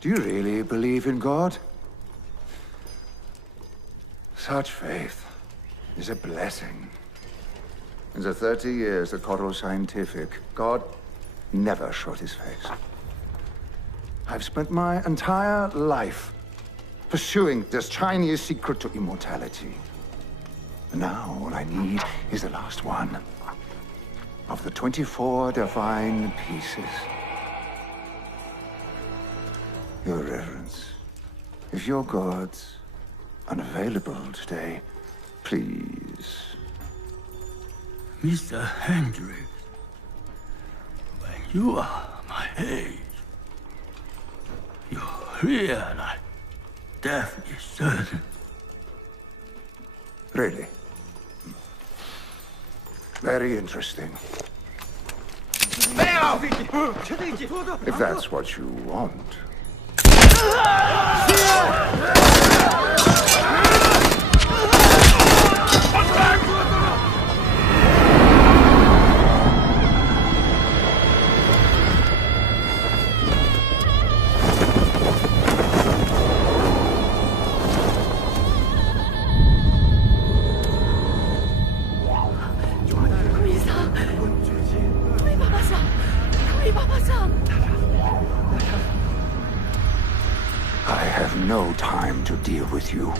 Do you really believe in God? Such faith is a blessing. In the 30 years at Coro Scientific, God never showed his face. I've spent my entire life pursuing this Chinese secret to immortality. And now all I need is the last one of the 24 divine pieces. Your Reverence, if your God's unavailable today, please. Mr. Hendricks, when you are my age, you realize death is certain. Really? Very interesting. If that's what you want. I have no time to deal with you.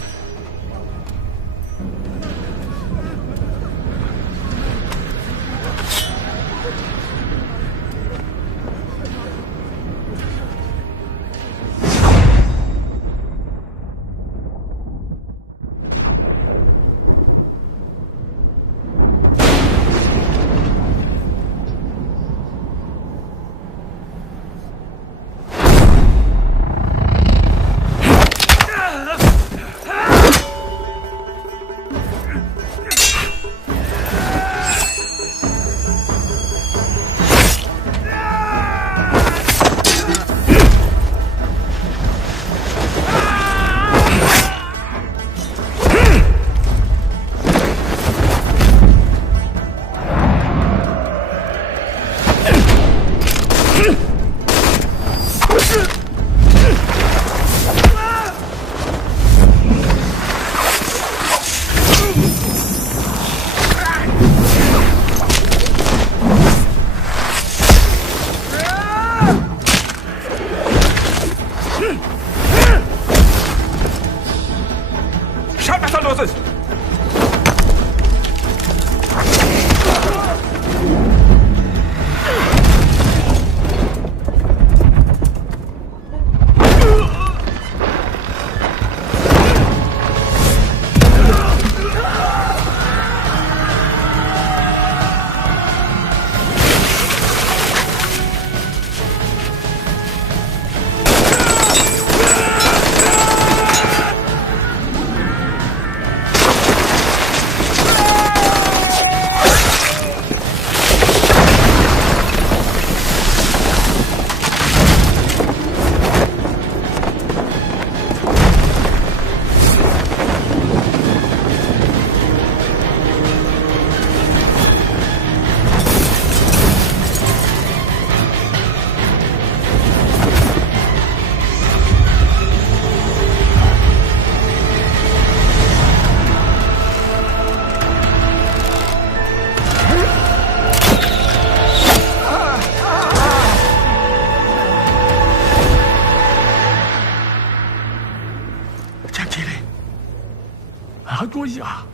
아고야,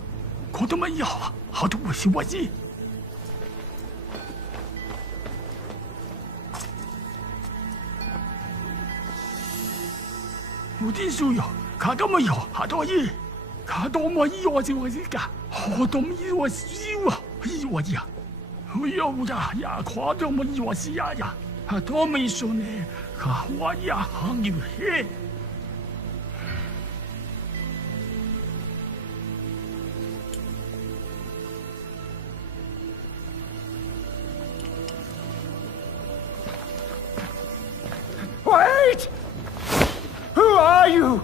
고도마야, 하도 무시와지. 어디서요? 가도마요, 하도이. 가도마 이와지와지가, 하도마 이와지와 이와야. 우여우야, 야, 과도마 이와지야야. 하도마 이소네, 가와야 항기해. Wait! Who are you?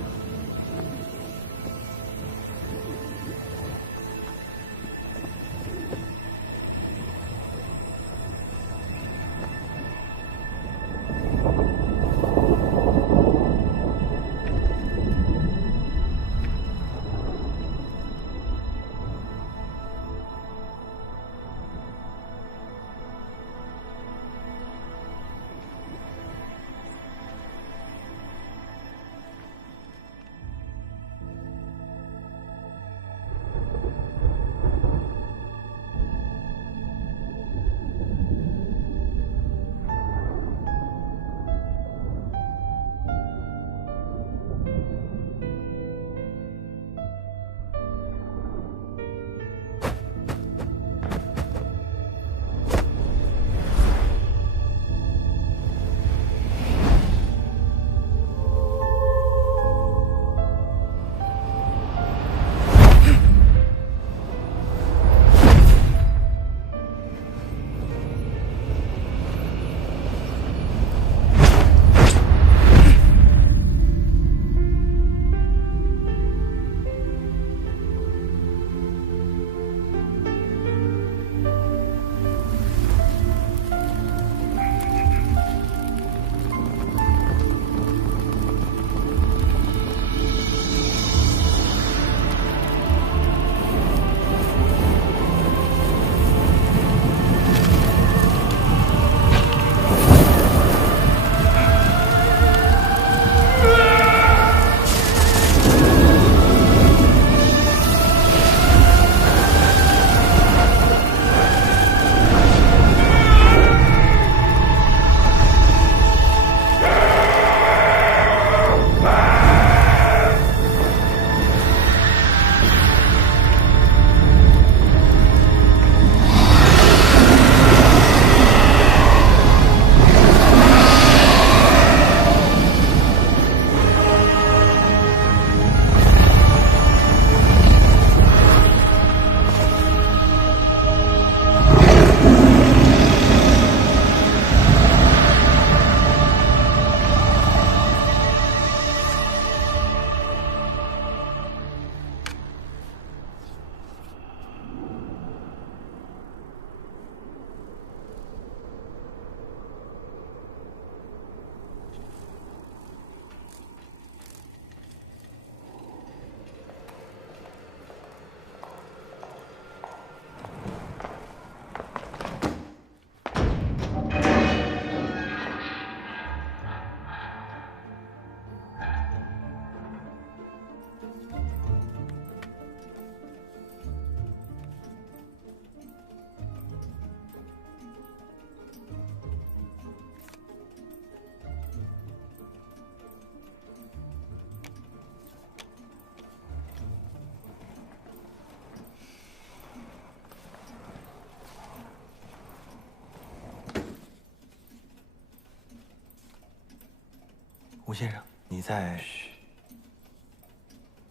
吴先生，你在？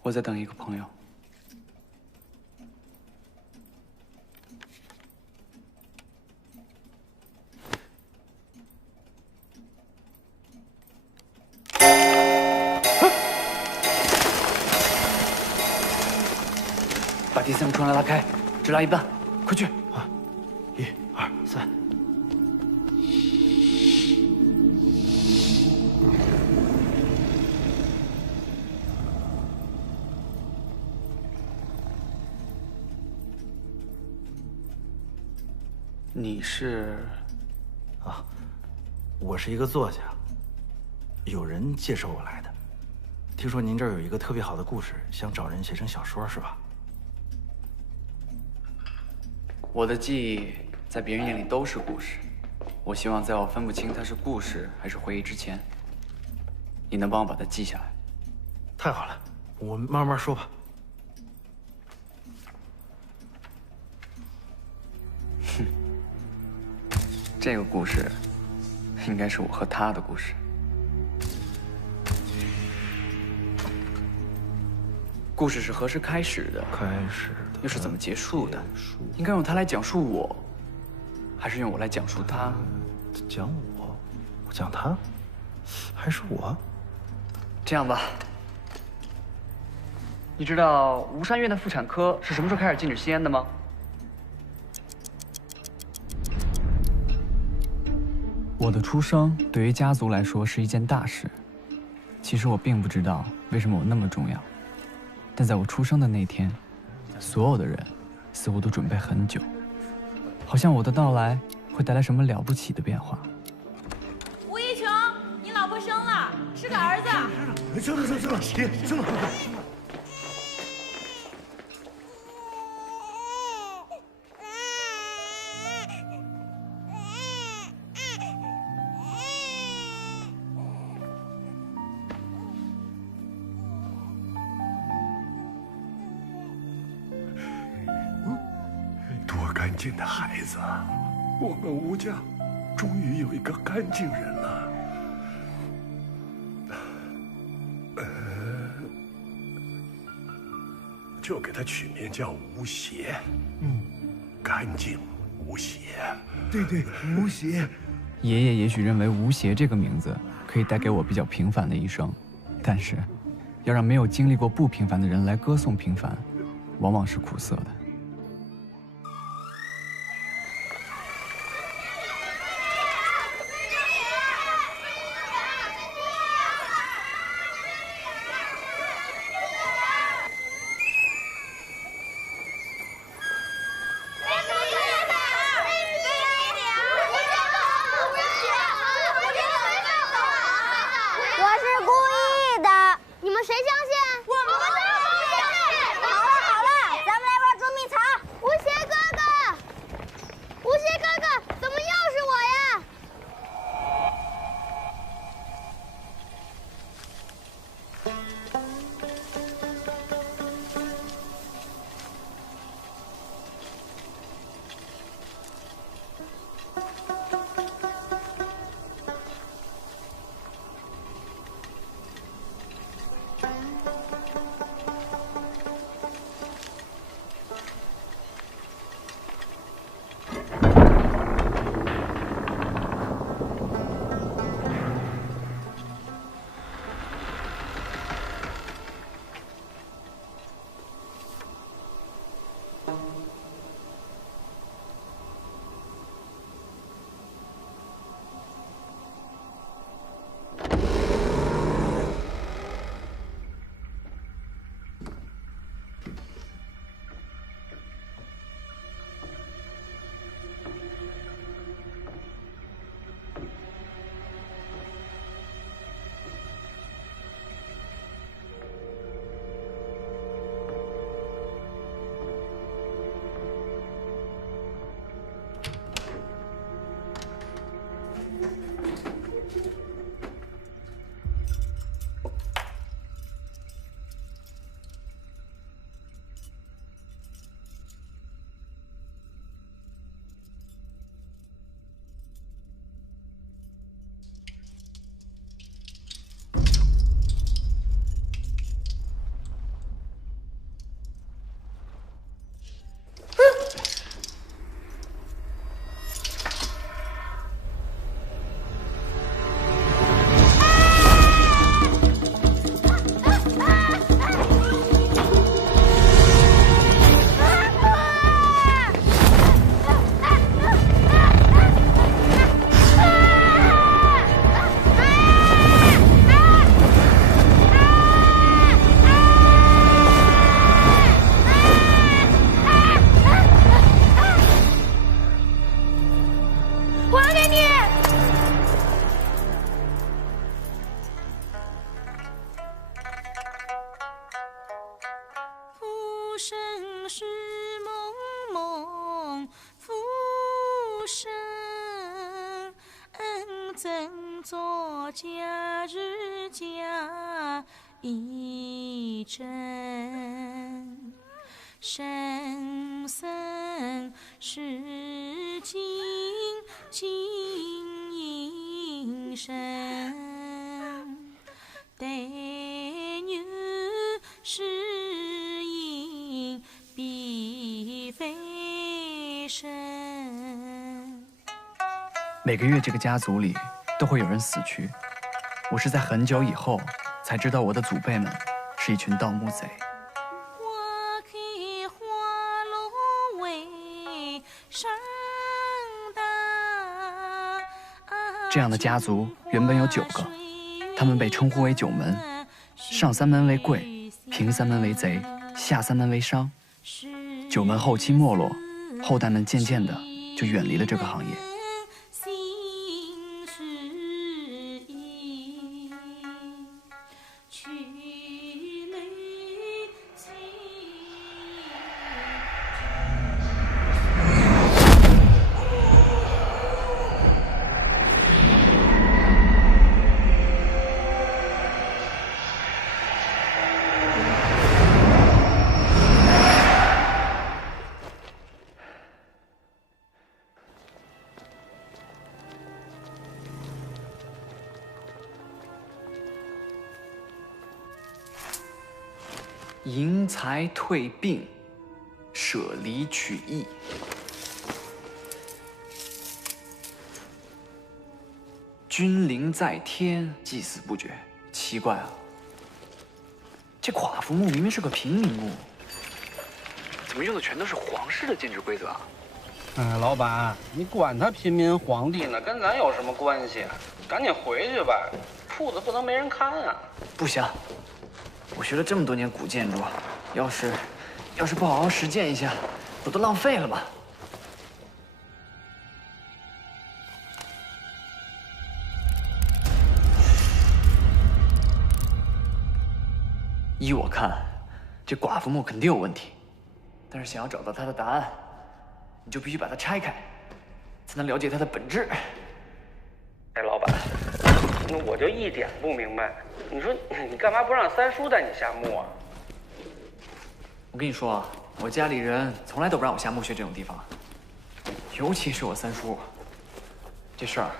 我在等一个朋友。把第3个窗帘拉开，只拉一半，快去！啊，1、2、3。你是？啊，我是一个作家，有人介绍我来的。听说您这儿有一个特别好的故事，想找人写成小说，是吧？我的记忆在别人眼里都是故事，我希望在我分不清它是故事还是回忆之前，你能帮我把它记下来。太好了，我们慢慢说吧。哼，这个故事应该是我和他的故事。故事是何时开始的？又是怎么结束的？应该用它来讲述我，还是用我来讲述他？讲我讲他，还是我？这样吧，你知道吴山院的妇产科是什么时候开始禁止吸烟的吗？我的出生对于家族来说是一件大事。其实我并不知道为什么我那么重要，但在我出生的那天，所有的人似乎都准备很久，好像我的到来会带来什么了不起的变化。吴一琼，你老婆生了，是个儿子。生了，爹生了。干净的孩子，我们吴家终于有一个干净人了。就给他取名叫吴邪。干净无邪。对，吴邪。爷爷也许认为吴邪这个名字可以带给我比较平凡的一生，但是，要让没有经历过不平凡的人来歌颂平凡，往往是苦涩的。作假日假一针，神僧是金银身，对女是银必非神。每个月这个家族里都会有人死去，我是在很久以后才知道我的祖辈们是一群盗墓贼。花开花落为上大，这样的家族原本有9个，他们被称呼为九门，上3门为贵，平3门为贼，下3门为商。9门后期没落，后代们渐渐的就远离了这个行业。迎财退病，舍离取义。君临在天，祭祀不绝。奇怪啊，这寡妇墓明明是个平民墓，怎么用的全都是皇室的建制规则啊？老板，你管他平民皇帝呢，跟咱有什么关系？赶紧回去吧，铺子不能没人看啊！不行。我学了这么多年古建筑，要是不好好实践一下，不都浪费了吗？依我看，这寡妇墓肯定有问题，但是想要找到它的答案，你就必须把它拆开，才能了解它的本质。哎，老板，那我就一点不明白，你说你干嘛不让三叔带你下墓啊？我跟你说啊，我家里人从来都不让我下墓穴这种地方，尤其是我三叔，这事儿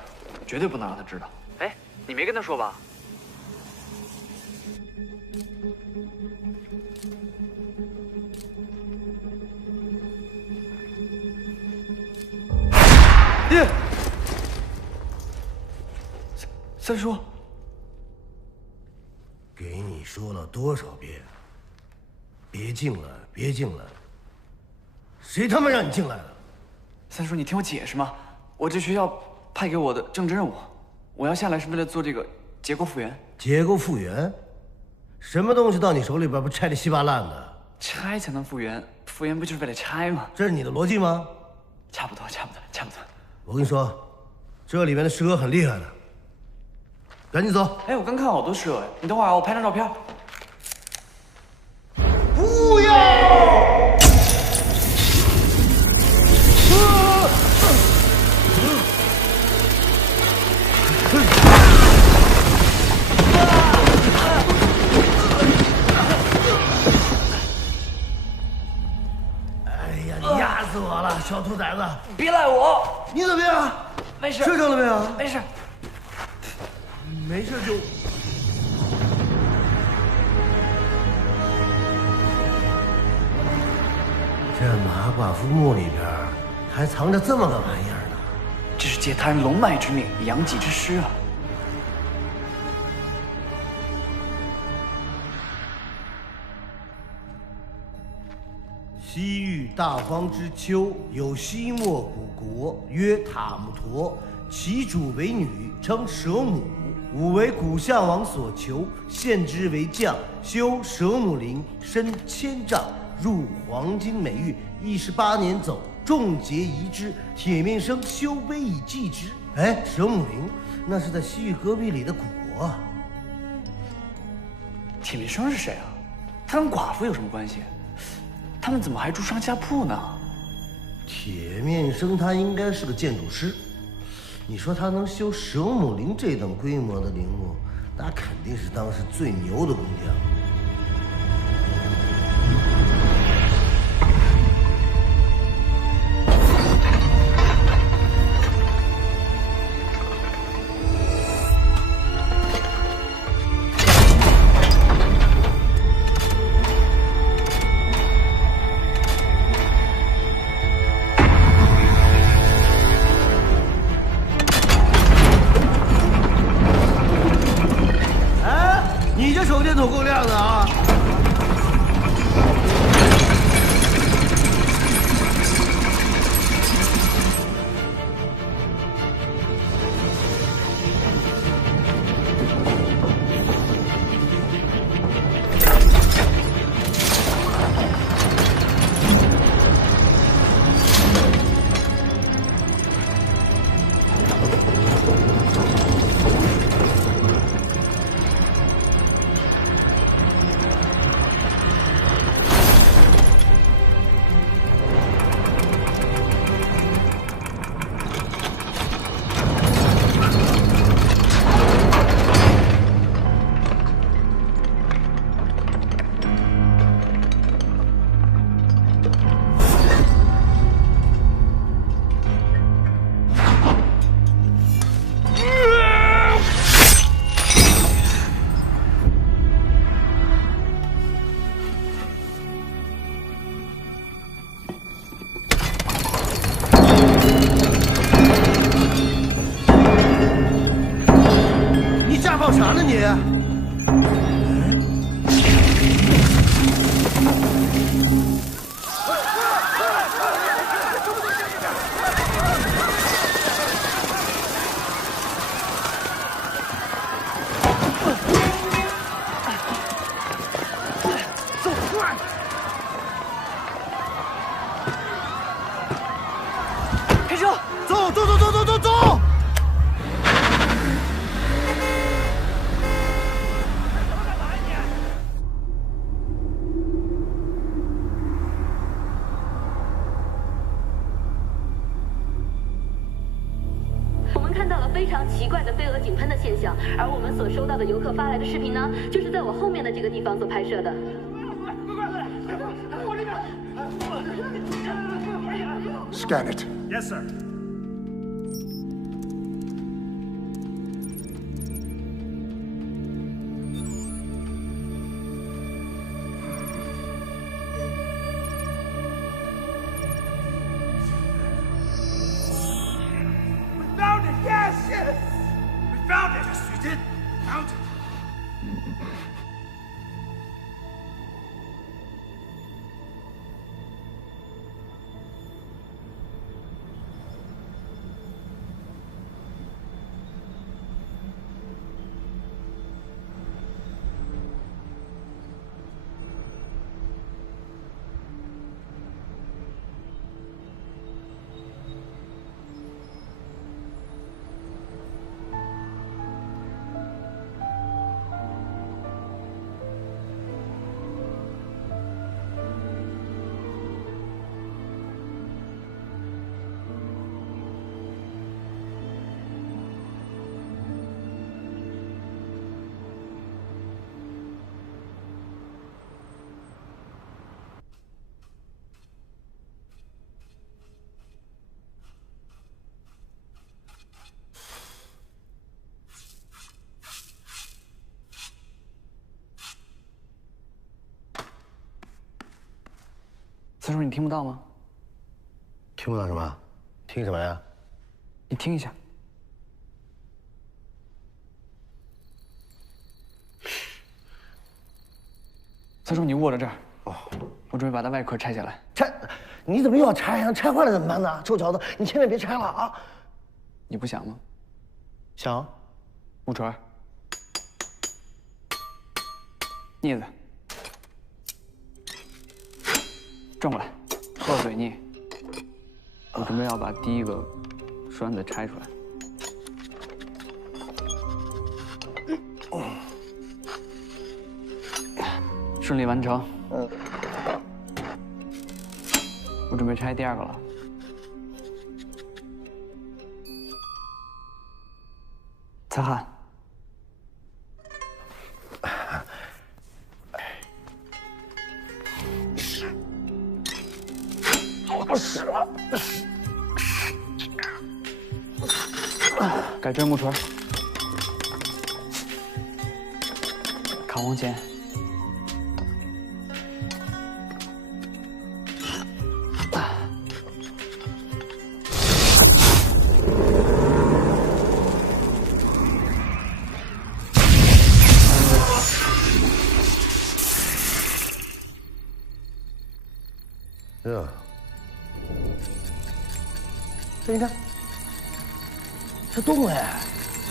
绝对不能让他知道。哎，你没跟他说吧？爹，三叔，给你说了多少遍，别进来，别进来！谁他妈让你进来了？三叔，你听我解释嘛。我这学校派给我的政治任务，我要下来是为了做这个结构复原。结构复原？什么东西到你手里边不拆得稀巴烂的？拆才能复原，复原不就是为了拆吗？这是你的逻辑吗？差不多，差不多，差不多。我跟你说，这里面的师哥很厉害的，赶紧走。哎，我刚看好多师哥，你等会儿啊，我拍张照片。不要！哎呀，你压死我了，小兔崽子！别赖我，你怎么样？没事。睡着了没有？没事。没事就。这马寡妇墓里边还藏着这么个玩意儿呢，这是借他人龙脉之命，养己之师啊！西域大荒之丘有西莫古国，曰塔木陀，其主为女，称蛇母。吾为古象王所求，献之为将，修蛇母陵，深1000丈，入黄金美玉，18年走，众结遗之，铁面生修碑以祭之。哎，蛇母陵那是在西域戈壁里的古国啊。铁面生是谁啊？他跟寡妇有什么关系？他们怎么还住上下铺呢？铁面生他应该是个建筑师，你说他能修10亩林这等规模的陵墓，那肯定是当时最牛的工匠。你这手电筒够亮的啊！干啥呢你？走，快！开车，走走走走走走走！ 非常奇怪的飞蛾井喷的现象，而我们所收到的游客发来的视频呢，就是在我后面的这个地方所拍摄的。Scan it. Yes, sir. Yes! We found it! Yes, we did! Found it!三叔，你听不到吗？听不到什么？听什么呀？你听一下。三叔，你握着这儿。哦。我准备把它外壳拆下来。拆？你怎么又要拆呀？拆坏了怎么办呢？臭小子，你千万别拆了啊！你不想吗？想。木锤。镊子。 转过来，后水逆。我准备要把第一个栓子拆出来。顺利完成。我准备拆第二个了。屎了。改针木锤，砍红钳。这你看，这动了哎，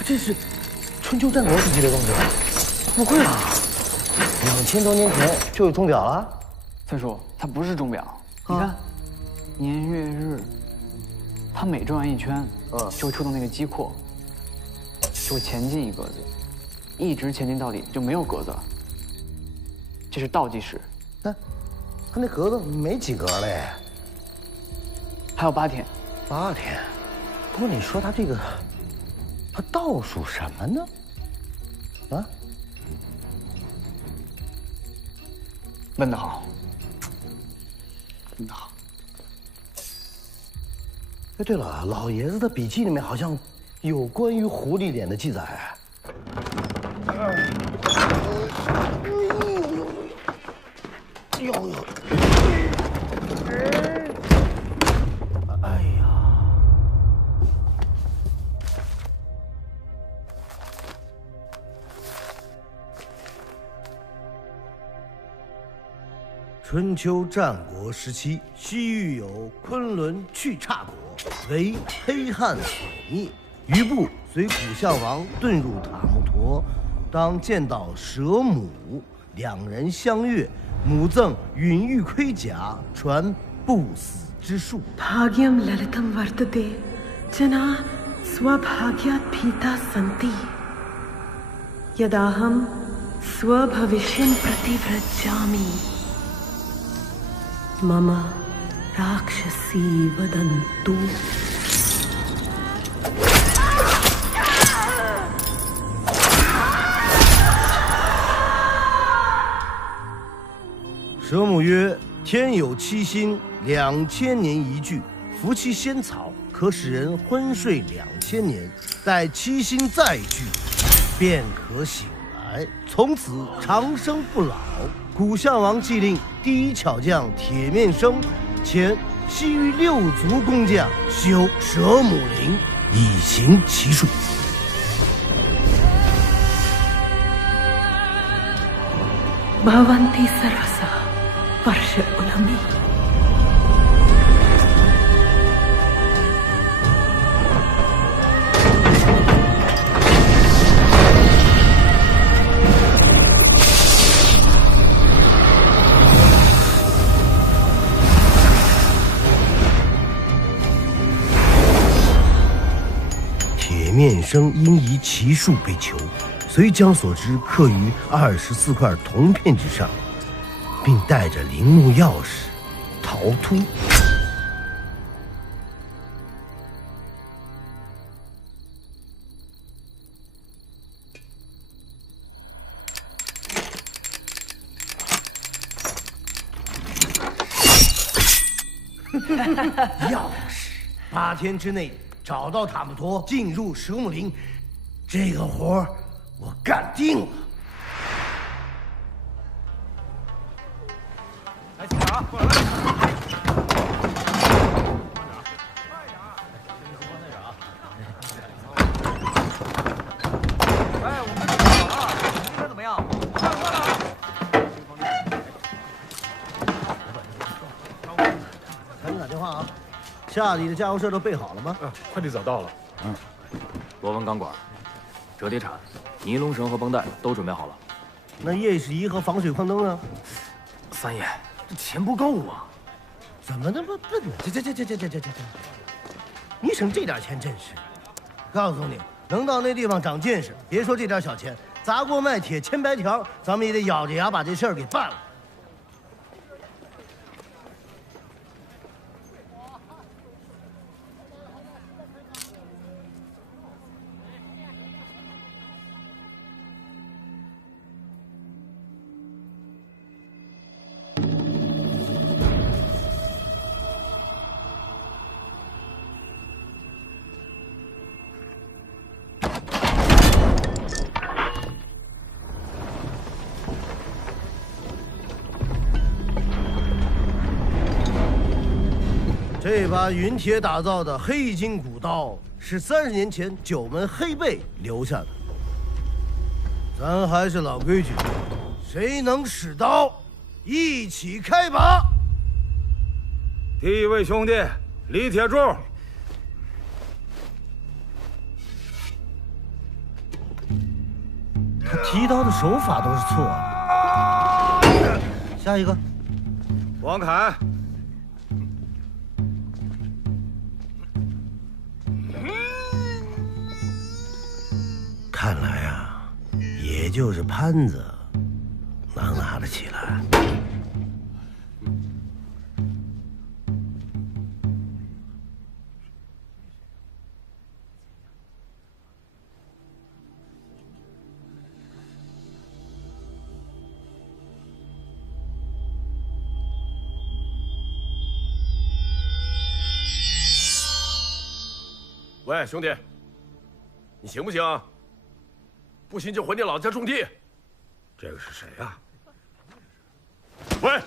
这是春秋战国时期的东西，不会吧？2000多年前就有钟表了？崔叔，它不是钟表，你看，年月日，它每转完一圈，就会触动那个机括，就会前进一格子，一直前进到底，就没有格子了。这是倒计时。它那格子没几格嘞，还有8天。8天，不过你说它这个，它倒数什么呢？啊？问得好，问得好。哎，对了，老爷子的笔记里面好像有关于狐狸脸的记载。呦！哎呀！春秋战国时期，西域有昆仑去刹国，为黑汉所灭。余部随古相王遁入塔木陀，当见到蛇母，两人相悦。母赠云玉盔甲，传不死之术。भाग्यं ललितं वर्तते जना स्वभाग्यात् भीताः सन्ति यदाहं स्वभविष्यं प्रतिव्रजामि मम राक्षसी वदन्तु蛇母曰：“天有七星，2000年一聚，服其仙草，可使人昏睡2000年，待七星再聚，便可醒来，从此长生不老。”古相王既令第一巧匠铁面生前西域6族工匠修蛇母陵，以行其术。भवन्ति सर्वसा वर्ष उलमी铁面生因疑奇术被囚，遂将所知刻于24块铜片之上，并带着陵墓钥匙逃脱。钥匙，8天之内找到塔木陀，进入蛇母陵，这个活儿我干定了。来，警察，过来！哎，我们准备好了，你看怎么样？快点！赶紧打电话啊！下里的加油设都备好了吗？快递早到了。螺纹钢管、折叠铲、尼龙绳和绷带都准备好了。那夜视仪和防水矿灯呢？三爷，这钱不够啊！怎么那么笨呢？这！你省这点钱真是。告诉你，能到那地方长见识，别说这点小钱，砸锅卖铁、签白条，咱们也得咬着牙把这事儿给办了。这把云铁打造的黑金古刀是30年前九门黑背留下的。咱还是老规矩，谁能使刀，一起开拔。第一位兄弟李铁柱，他提刀的手法都是错的。下一个，王凯。看来啊，也就是潘子能拿得起来。喂，兄弟，你行不行啊？不行就回你老家种地。这个是谁呀？喂！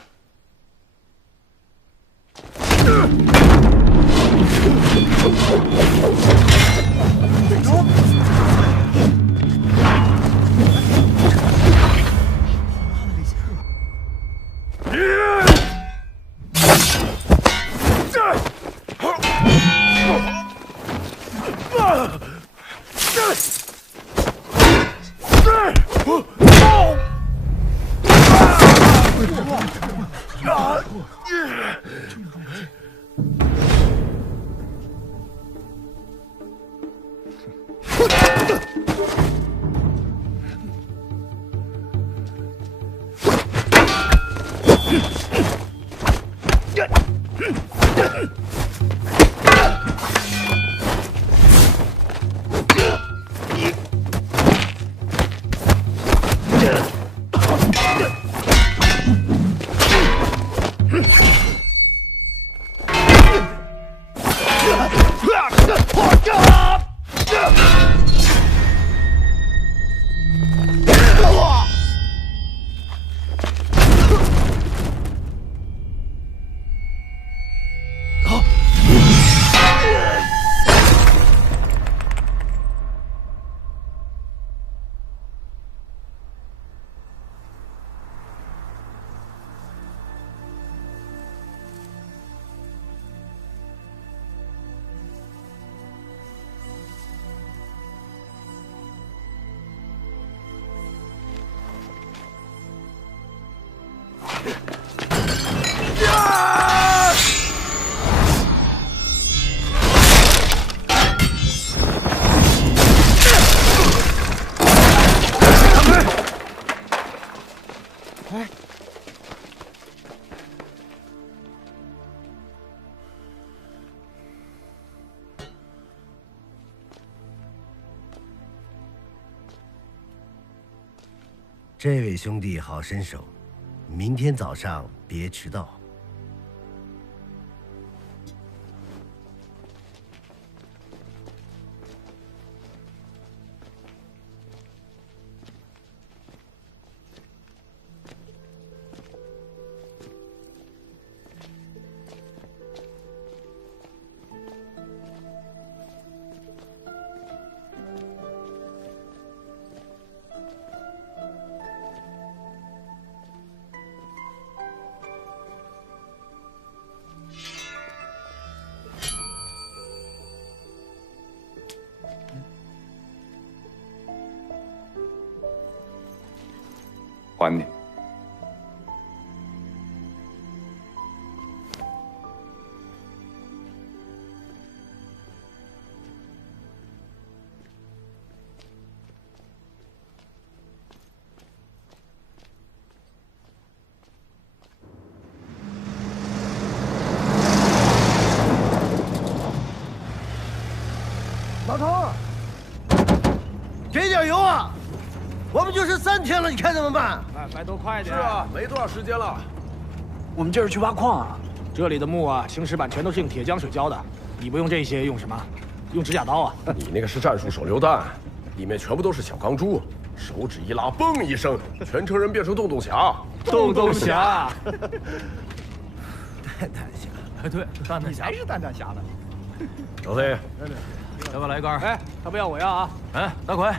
这位兄弟好身手，明天早上别迟到。还你。老头，给点油啊！我们就剩3天了，你看怎么办？快都快点！是啊，没多少时间了。我们这是去挖矿啊，这里的木啊、青石板全都是用铁浆水浇的。你不用这些，用什么？用指甲刀啊？你那个是战术手榴弹，里面全部都是小钢珠，手指一拉，嘣一声，全车人变成洞洞侠。洞洞侠，太胆小了。哎，对，蛋蛋虾，你才是蛋蛋虾呢。老弟，要不要来一根？哎，他不要我要啊！哎，大奎，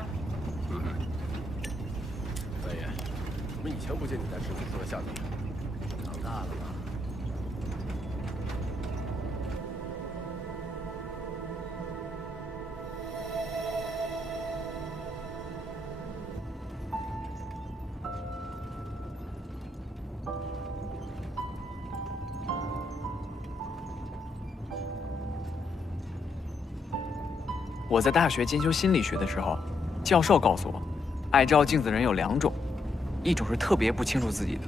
三爷，怎么以前不见你带师傅出来下地？长大了吧？我在大学兼修心理学的时候，教授告诉我，爱照镜子的人有2种，一种是特别不清楚自己的，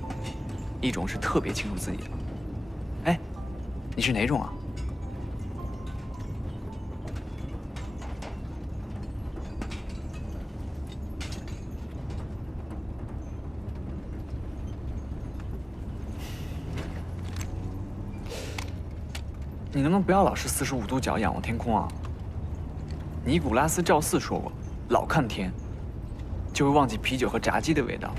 一种是特别清楚自己的。哎，你是哪种啊？你能不能不要老是45度角仰望天空啊？尼古拉斯·赵四说过，老看天，就会忘记啤酒和炸鸡的味道。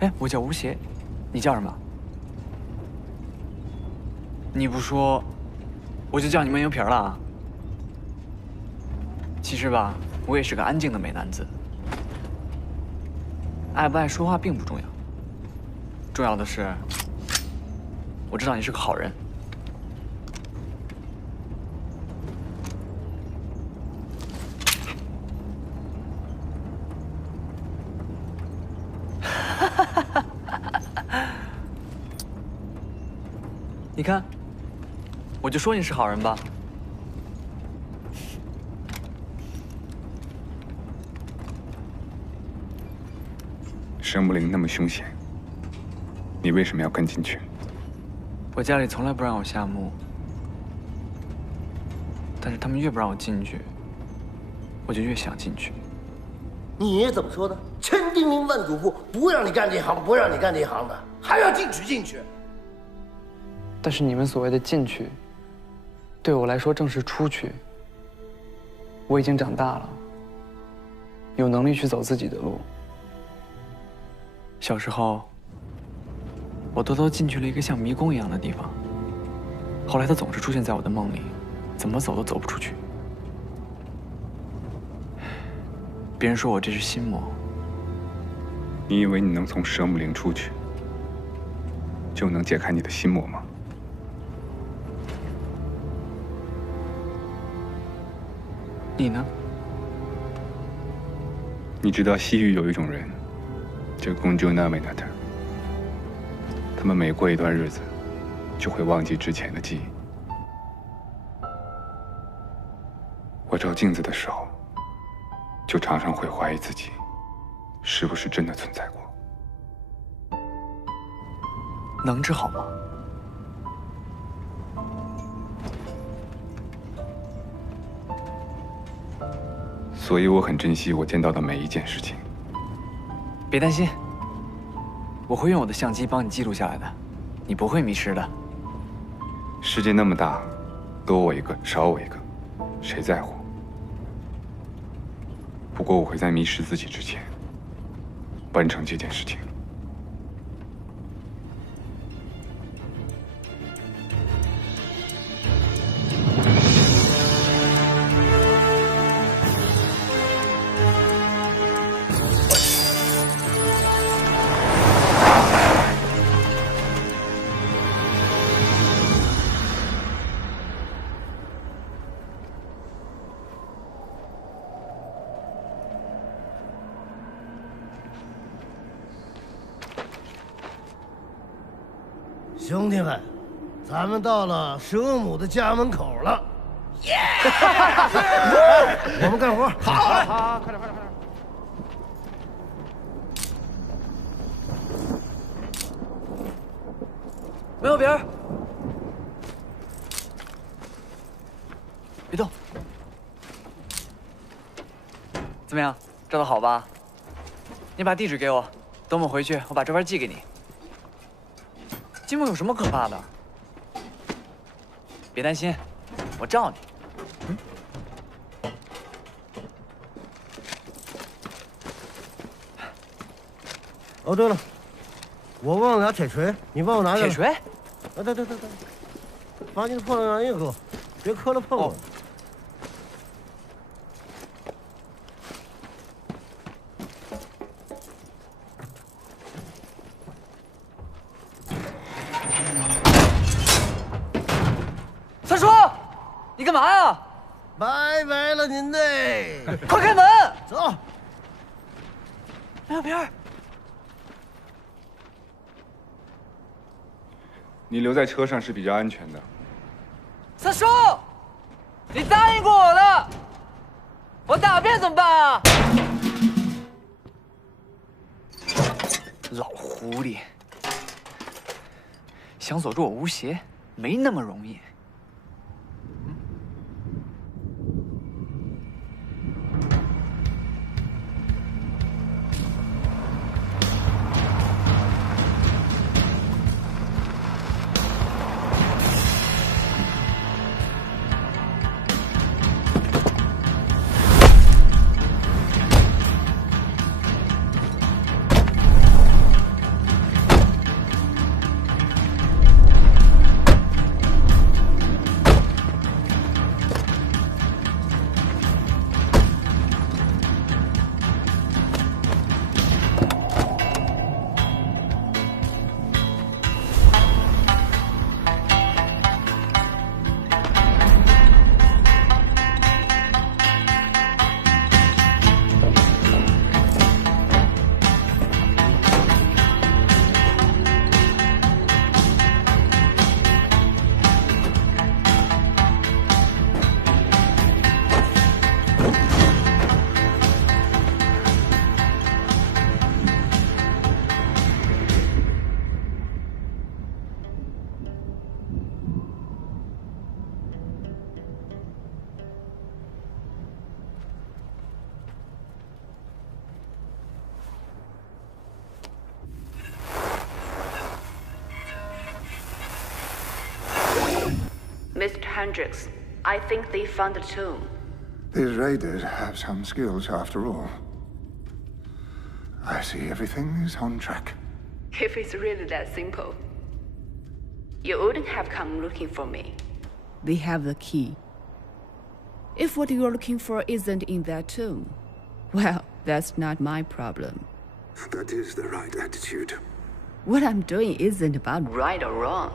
哎，我叫吴邪，你叫什么？你不说，我就叫你闷油瓶了啊。其实吧，我也是个安静的美男子。爱不爱说话并不重要，重要的是，我知道你是个好人。你看，我就说你是好人吧。圣木林那么凶险，你为什么要跟进去？我家里从来不让我下墓，但是他们越不让我进去，我就越想进去。你爷爷怎么说的？千叮咛万嘱咐，不让你干这行，不让你干这行的，还要进去。但是你们所谓的进去，对我来说正是出去。我已经长大了，有能力去走自己的路。小时候，我偷偷进去了一个像迷宫一样的地方，后来它总是出现在我的梦里，怎么走都走不出去。别人说我这是心魔。你以为你能从蛇母陵出去，就能解开你的心魔吗？你呢？你知道西域有一种人，叫公主纳美纳特，他们每过一段日子，就会忘记之前的记忆。我照镜子的时候，就常常会怀疑自己，是不是真的存在过。能治好吗？所以我很珍惜我见到的每一件事情。别担心，我会用我的相机帮你记录下来的，你不会迷失的。世界那么大，多我一个少我一个，谁在乎？不过我会在迷失自己之前，完成这件事情。兄弟们，咱们到了蛇母的家门口了。耶！我们干活。好，快点！没有别人，别动。怎么样，照得好吧？你把地址给我，等我们回去，我把照片寄给你。金木有什么可怕的？别担心，我罩你。哦，对了，我忘了拿铁锤，你帮我拿着。铁锤？啊，对，把你的破烂玩意给我，别磕了碰了。三叔，你干嘛呀？拜拜了您嘞！快开门！走。梁小平，你留在车上是比较安全的。三叔，你答应过我了，我大便怎么办啊？老狐狸，想锁住我吴邪，没那么容易。Mr. Hendricks, I think they found the tomb. These raiders have some skills after all. I see everything is on track. If it's really that simple, you wouldn't have come looking for me. They have the key. If what you're looking for isn't in that tomb, well, that's not my problem. That is the right attitude. What I'm doing isn't about Right or wrong,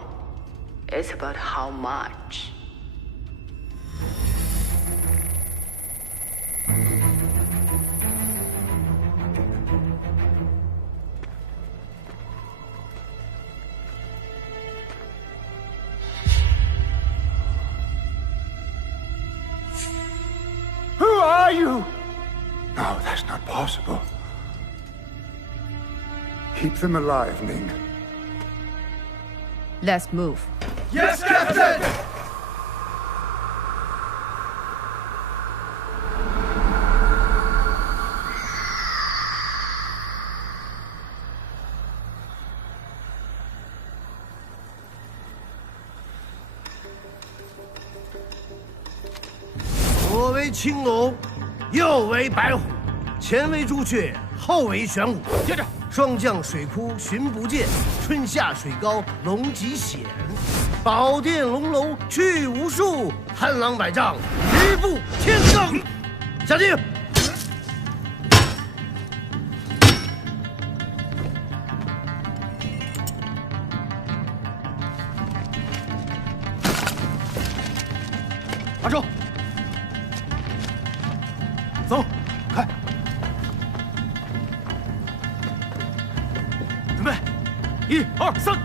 it's about how much. Who are you? No, that's not possible. Keep them alive, Ming. Let's move. Yes, Captain! 左为青龙，右为白虎，前为朱雀，后为玄武。接着，霜降水窟寻不见，春夏水高龙脊显。宝殿龙楼去无数，汉郎百丈一步天罡。下令。把手。 走，开！准备，1、2、3。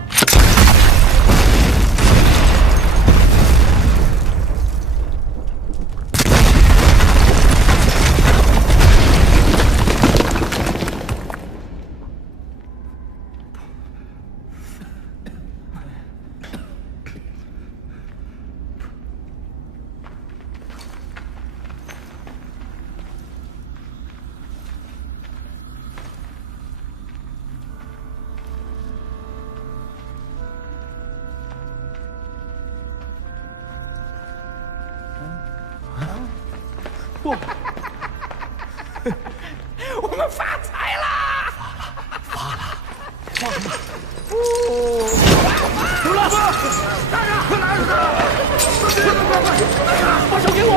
我们发财了！发了！给我！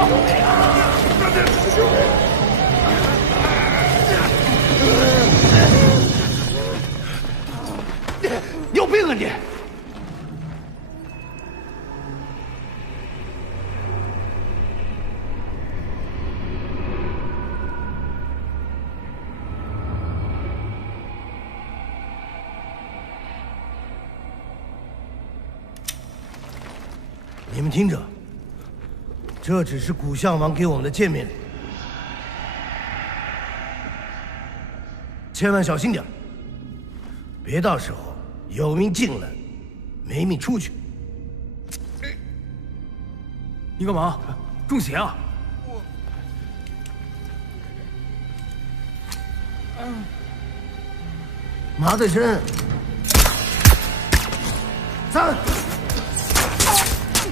你有病啊你！你们听着，这只是古相王给我们的见面礼，千万小心点，别到时候有命进来，没命出去。你干嘛？中邪啊！麻醉针，3，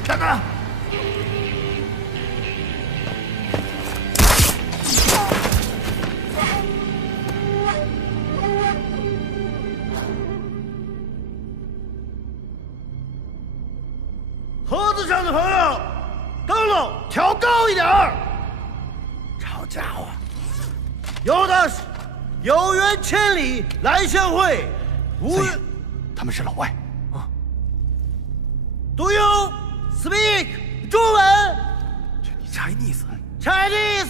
大哥。盒子上的朋友，灯笼调高一点儿。好家伙，有的是有缘千里来相会，无缘。他们是老外啊。Do you speak 中文 ？Chinese.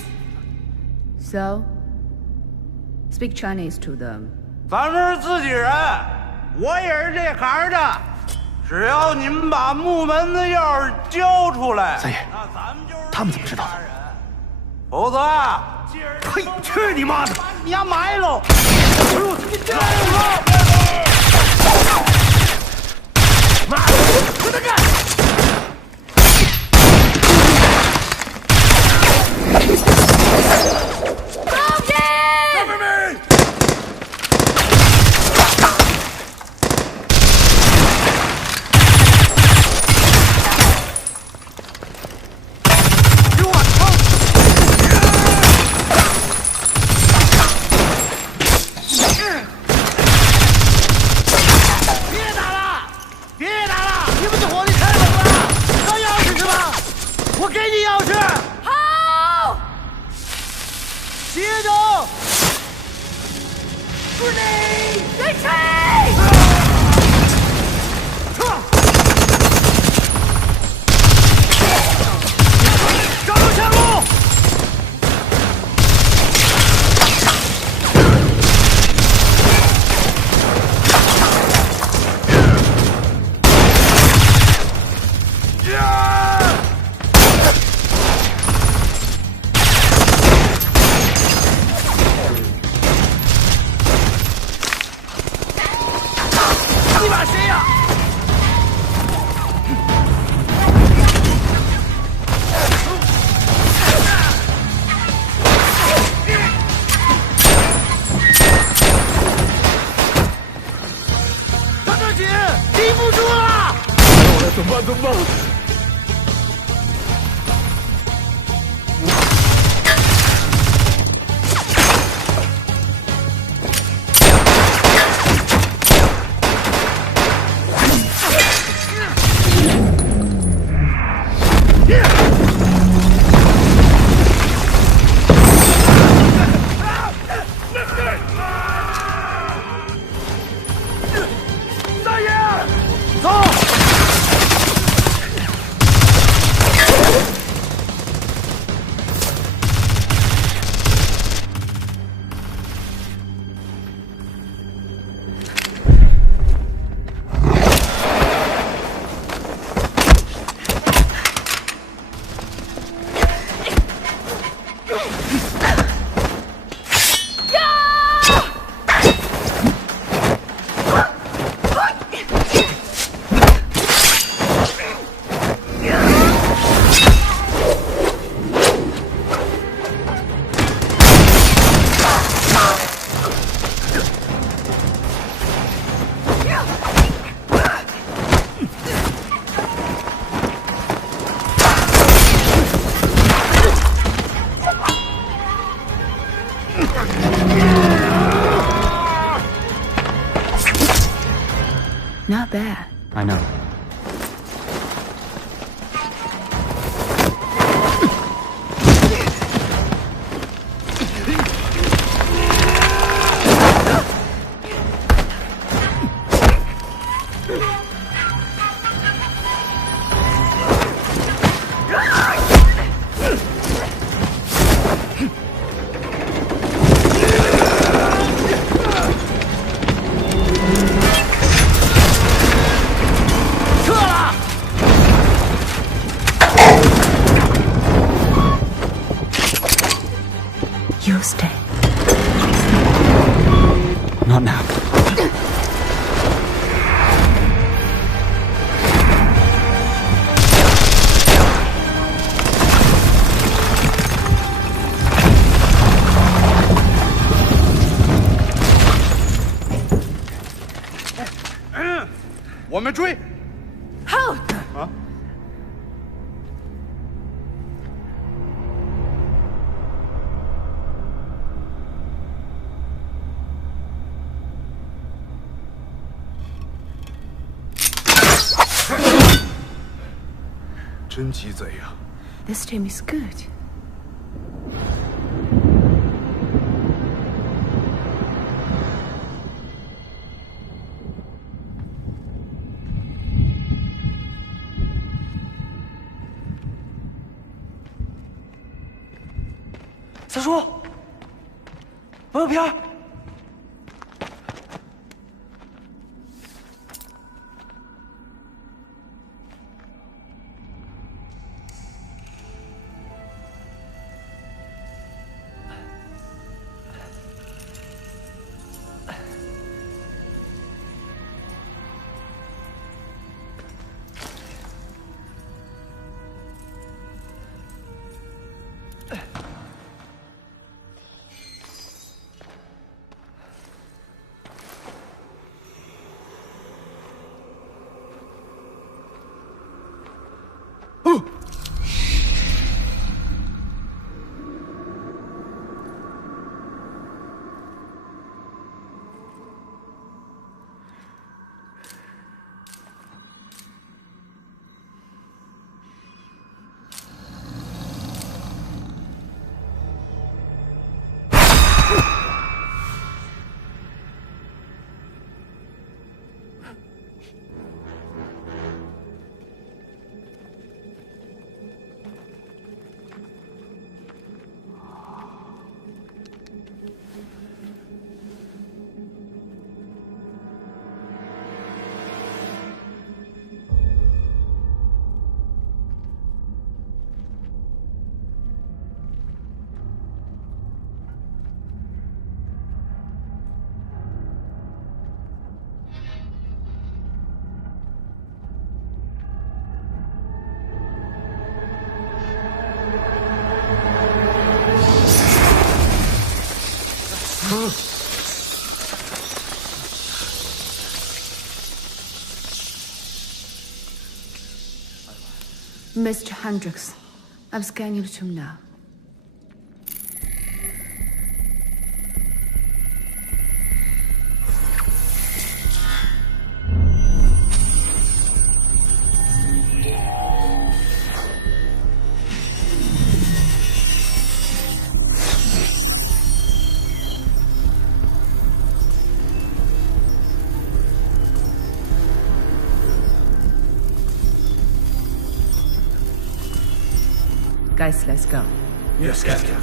So, speak Chinese to them. 咱们是自己人，我也是这行的。只要你们把木门的钥匙交出来，三爷，他们怎么知道的？否则，嘿，去你妈的！你丫埋喽！妈的，跟他干！怎么办？三爷，走！Not bad. I know. Not now. Mm. 我们追 Halt! 啊！真鸡贼呀！ This team is good. 三叔，王小平。 Mr. Hendricks, I'm scanning your tomb now. Guys, let's go. Yes, Captain.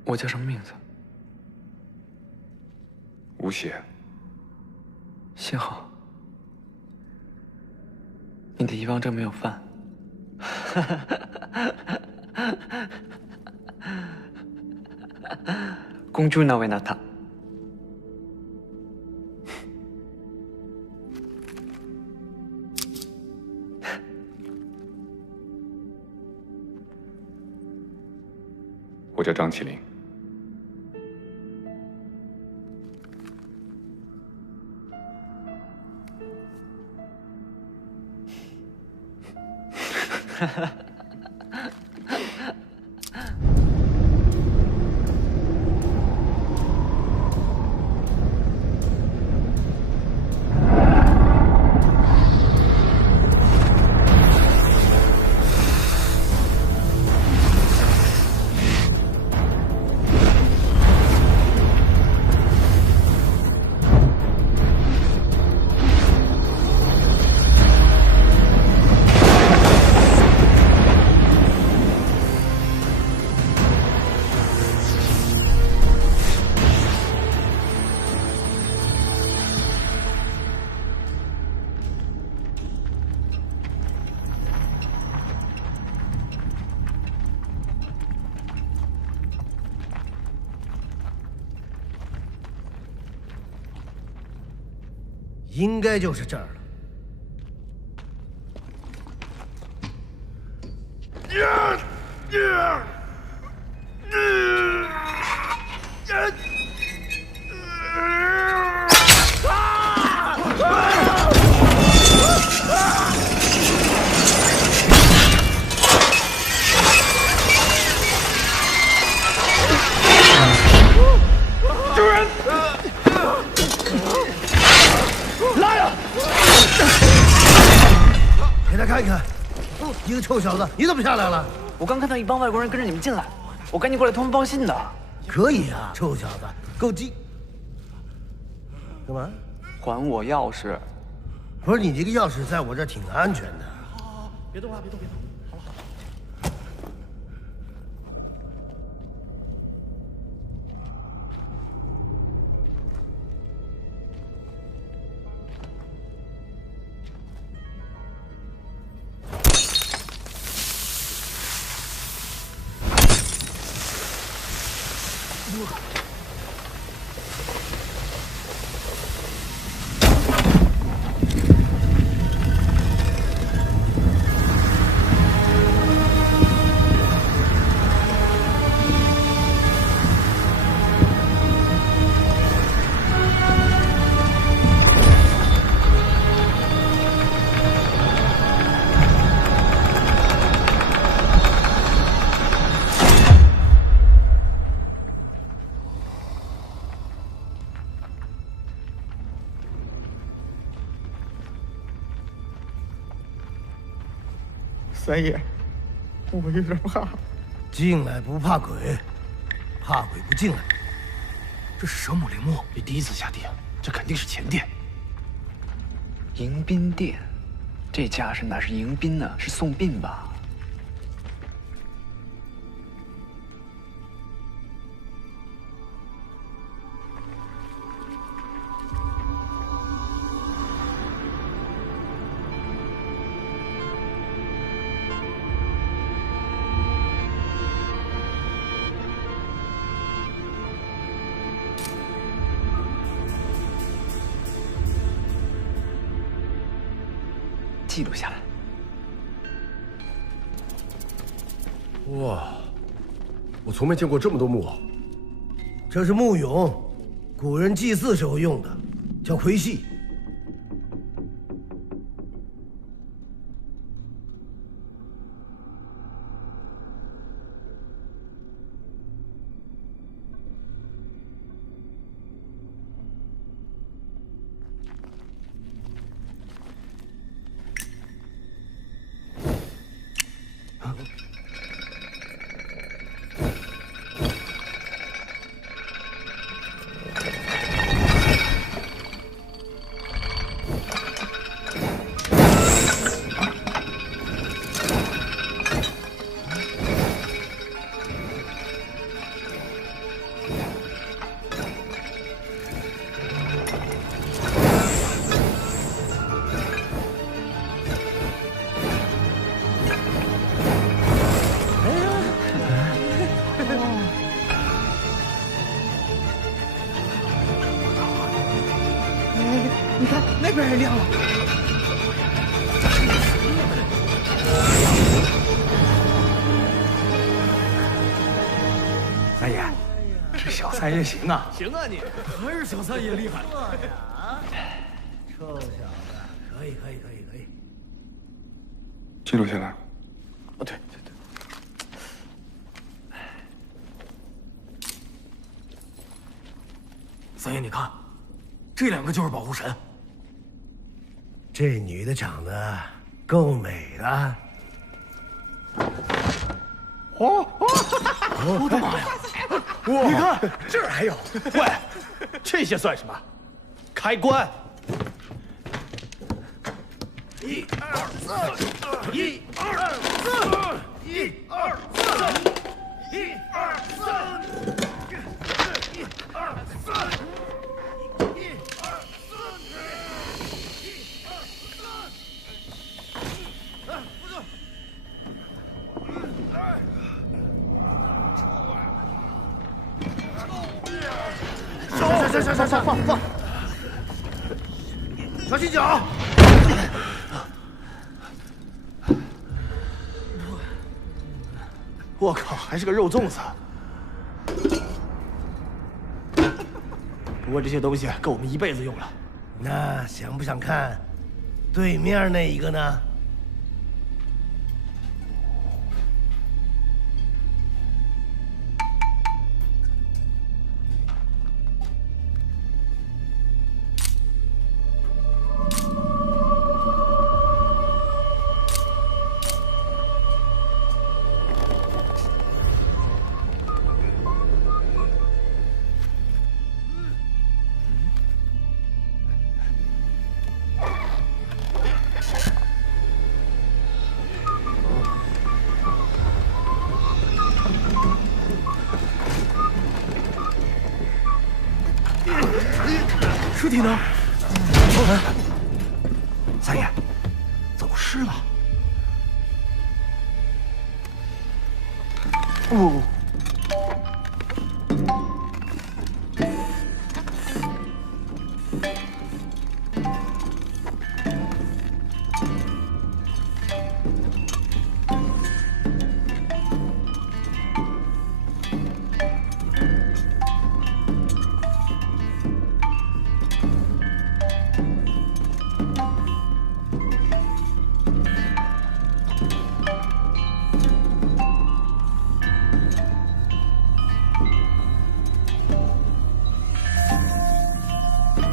“我叫什么名字？”“吴邪。”“幸好你的遗忘症没有犯。”“公主那维纳塔。” 我叫张起灵。应该就是这儿了。救人！来呀！给他看看，一个臭小子，你怎么下来了？我刚看到一帮外国人跟着你们进来，我赶紧过来通风报信的。可以啊，臭小子，够鸡。干嘛？还我钥匙！不是你这个钥匙在我这挺安全的。别动啊！别动！别动！好了好了。三爷，我有点怕。进来不怕鬼，怕鬼不进来。这是蛇母陵墓，比第一次下地，这肯定是前殿。迎宾殿，这架势哪是迎宾呢？是送殡吧？记录下来。哇，我从没见过这么多木偶。这是木俑，古人祭祀时候用的，叫魁戏。你看那边也亮了。三爷，这小三爷行啊！行啊你，还是小三爷厉害。啊，臭小子，可以。记录下来。哦，对。三爷，你看，这两个就是保护神。这女的长得够美的。我的妈呀！你看这儿还有，喂，这些算什么？开棺！1、2、3，1、2、3，1、2、3，1、2、3。放！小心脚！我靠，还是个肉粽子。不过这些东西够我们一辈子用了。那想不想看对面那一个呢？尸体呢？三爷，走失了。哦。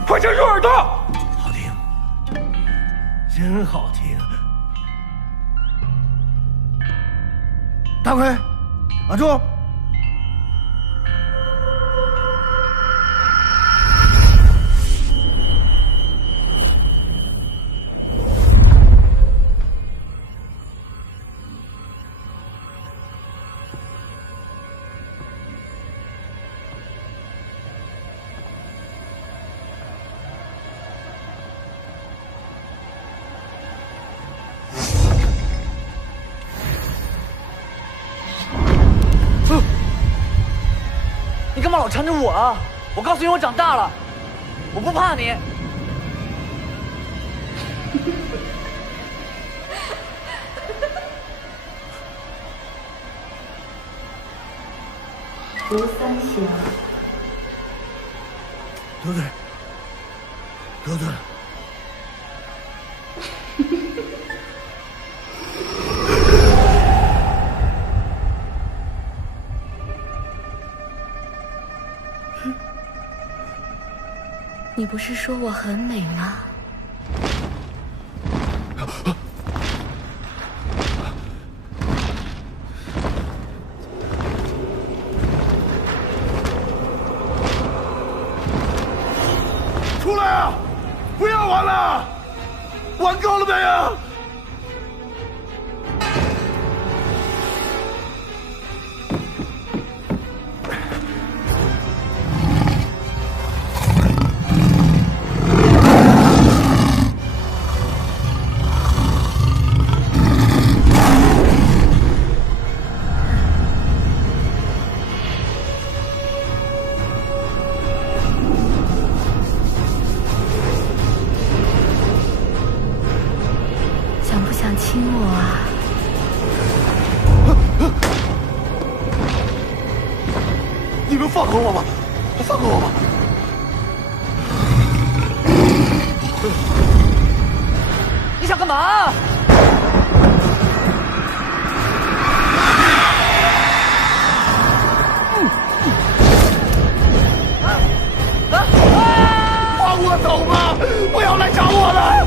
快伸出耳朵！好听，真好听。大奎，打住！你干嘛老缠着我啊？我告诉你，我长大了，我不怕你。吴三行，得罪，得罪了。你不是说我很美吗？出来啊！不要玩了，玩够了没啊？亲我啊！你们放过我吧，放过我吧！你想干嘛？放我走吧，不要来找我了！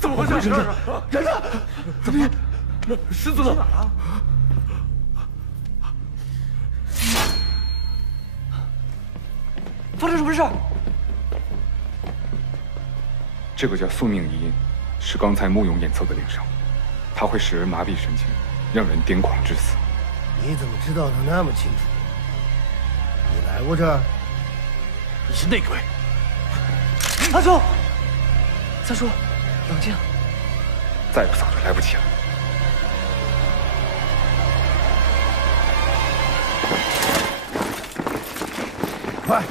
怎么回事？人呢？怎么狮子呢？发生什么事？这个叫宿命仪，是刚才慕容演奏的铃声，它会使人麻痹神经，让人癫狂致死。你怎么知道的那么清楚？你来过这儿？你是内鬼。三叔，三叔，冷静。再不走就来不及了。快！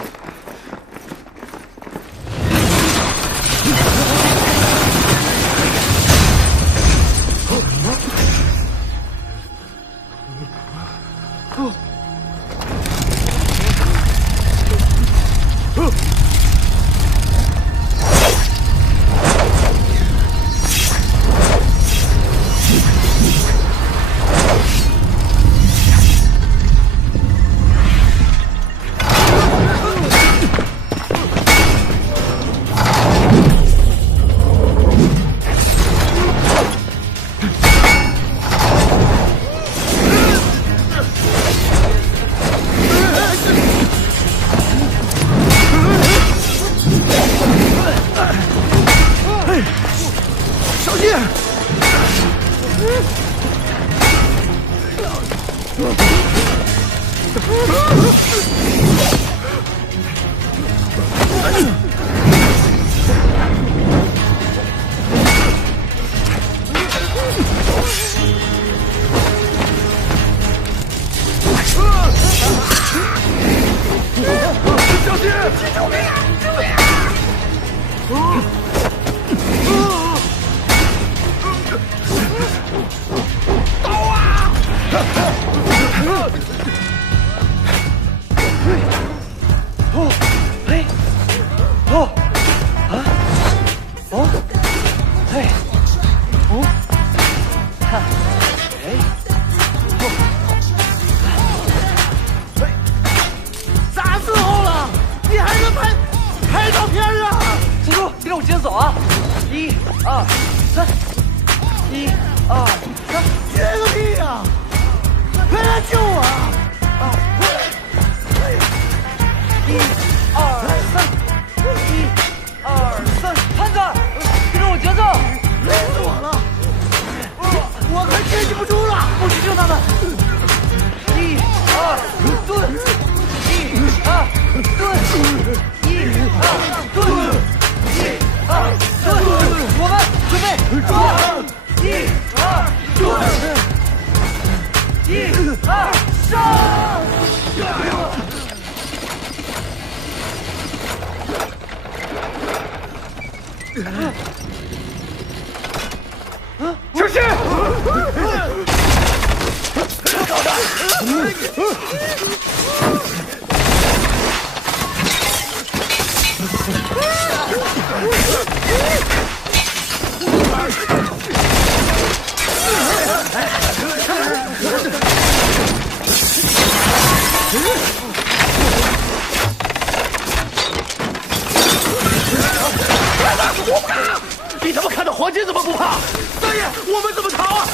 你他妈看到黄金怎么不怕？三爷，我们怎么逃啊？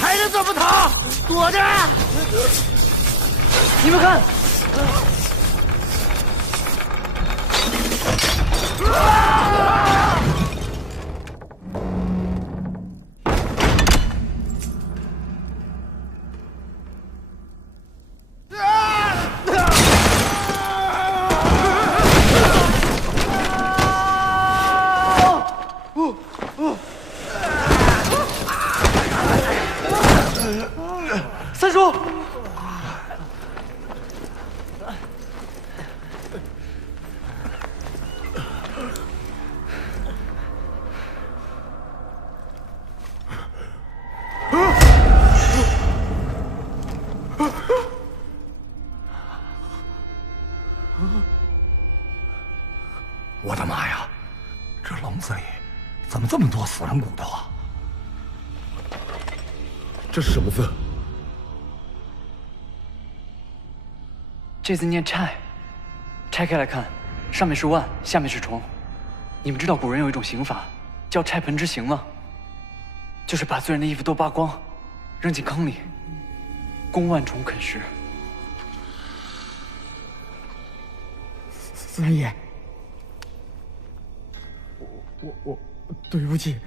还能怎么逃？躲着！你们看，三叔。我的妈呀，这笼子里怎么这么多死人骨头啊？这是什么字？这字念拆，拆开来看，上面是万，下面是虫。你们知道古人有一种刑法叫拆盆之刑吗？就是把罪人的衣服都扒光，扔进坑里，供万虫啃食。三爷，我对不起，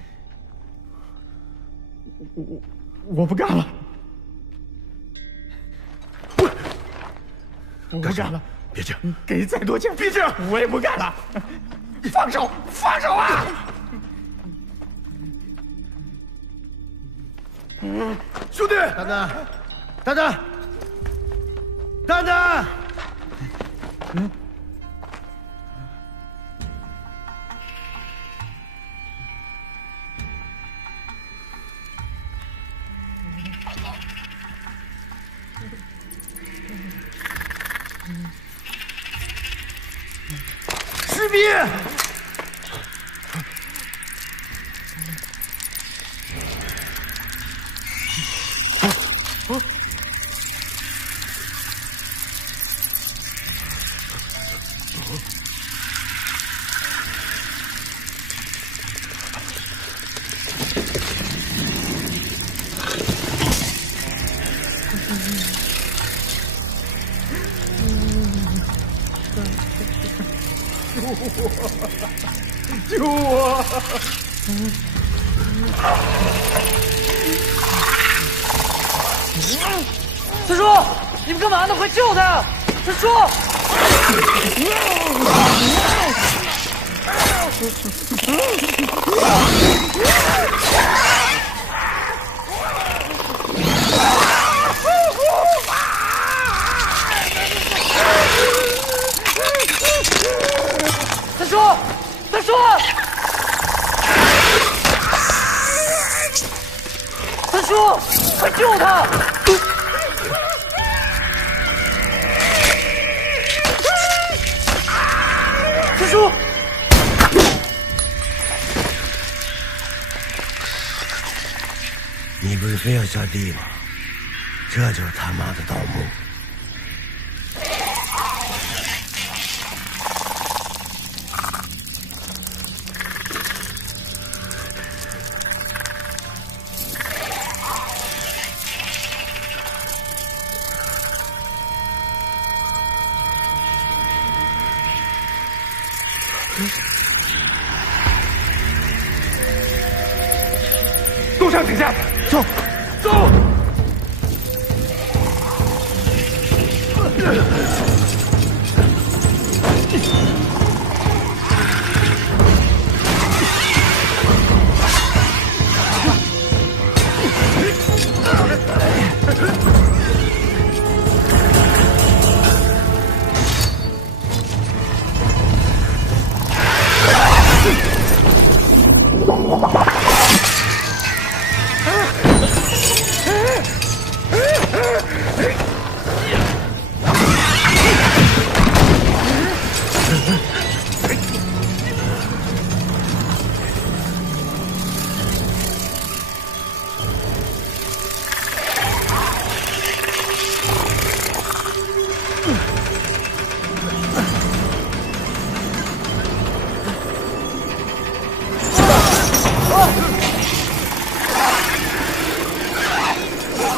我不干了，我不干了！别这样，给再多钱，别这样，我也不干了！放手，放手啊！兄弟，蛋蛋，蛋蛋，蛋蛋！士兵！救我！三叔，你们干嘛呢？快救他！三叔！三叔，三叔，三叔，快救他！三叔，你不是非要下地吗？这就是他妈的盗墓！路上停下，走，走。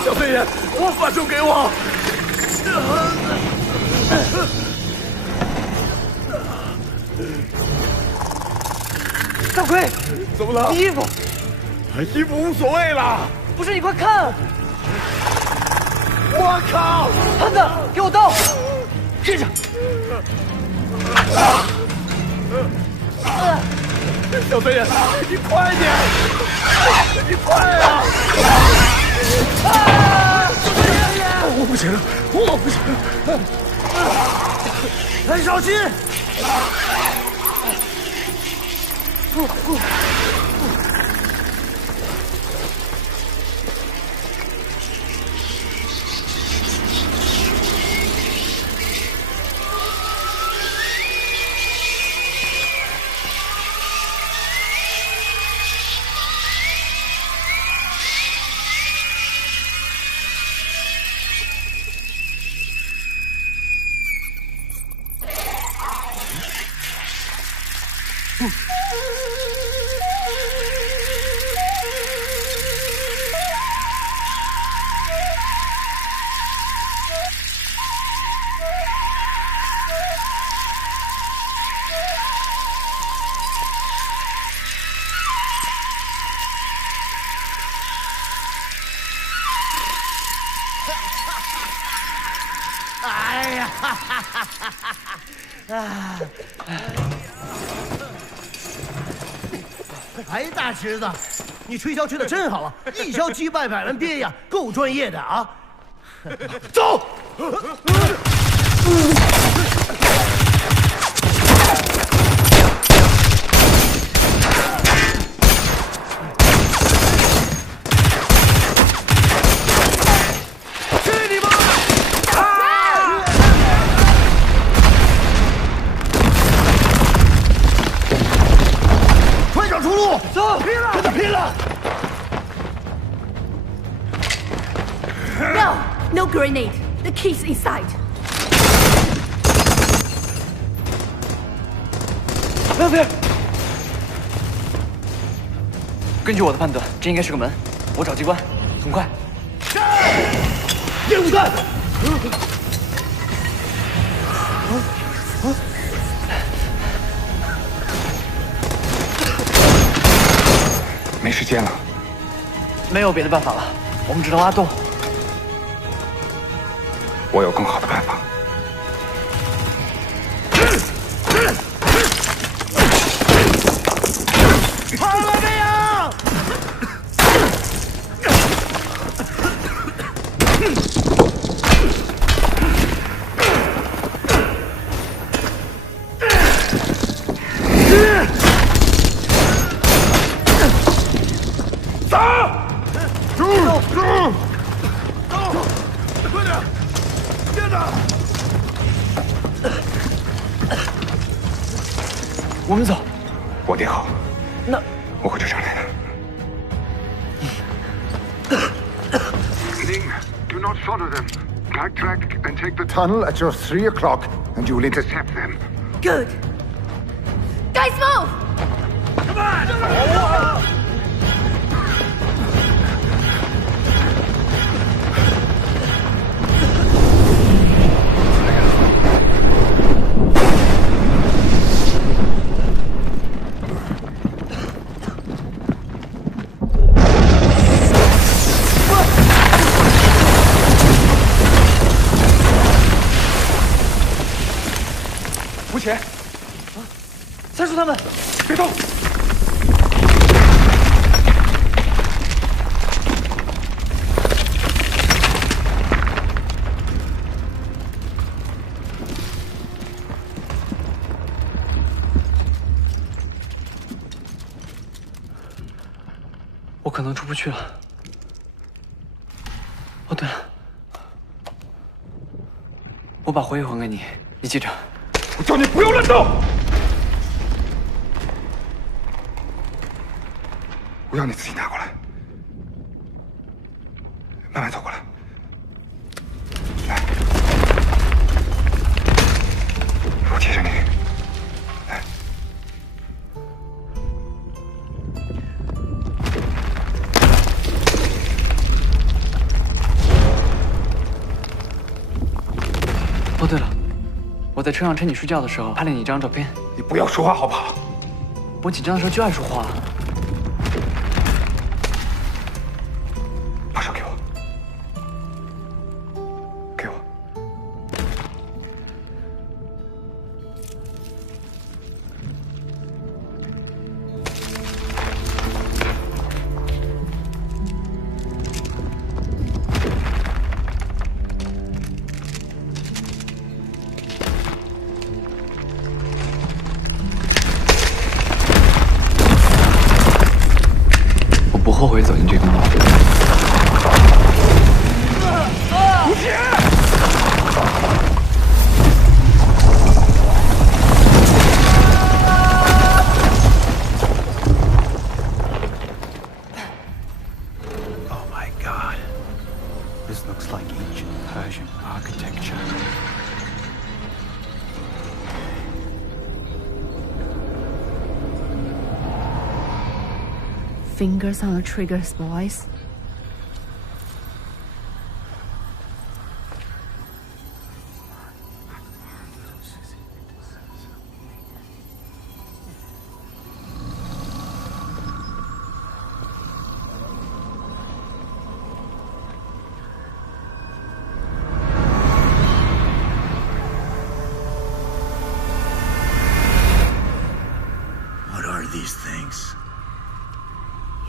小飞爷，把手给我！大奎，怎么了？你衣服，衣服无所谓了。不是，你快看！我靠！汉子，给我刀！站着！小飞爷，你快点！你快啊！我不行了，我不行了！很小心！哎呀，哈哈哈哈啊！哎，大侄子，你吹箫吹得真好啊，一箫击败百万鳖呀，够专业的啊！走。走，拼了！跟他拼了 ！No, no grenade. The key's inside. 不要！根据我的判断，这应该是个门。我找机关，很快。硬干！没时间了，没有别的办法了，我们只能挖洞。我有更好的办法。跑了没有？我们走。我爹好。那我会追上来的。Ling, do not follow them. Backtrack and take the tunnel at your 3 o'clock, and you will intercept them. Good. Guys, move! Come on! 吴邪，三叔他们，别动！我可能出不去了。哦，对了，我把火也还给你，你记着。 我叫你不要乱动！我要你自己拿过来，慢慢走过来。来，我贴着你。来，哦，对了。 我在车上趁你睡觉的时候拍了你一张照片。你不要说话好不好？我紧张的时候就爱说话。把手给我，给我。不后悔走进这个梦。吴邪！ Oh my God! This looks like ancient Persian architecture. Fingers on the triggers, boys.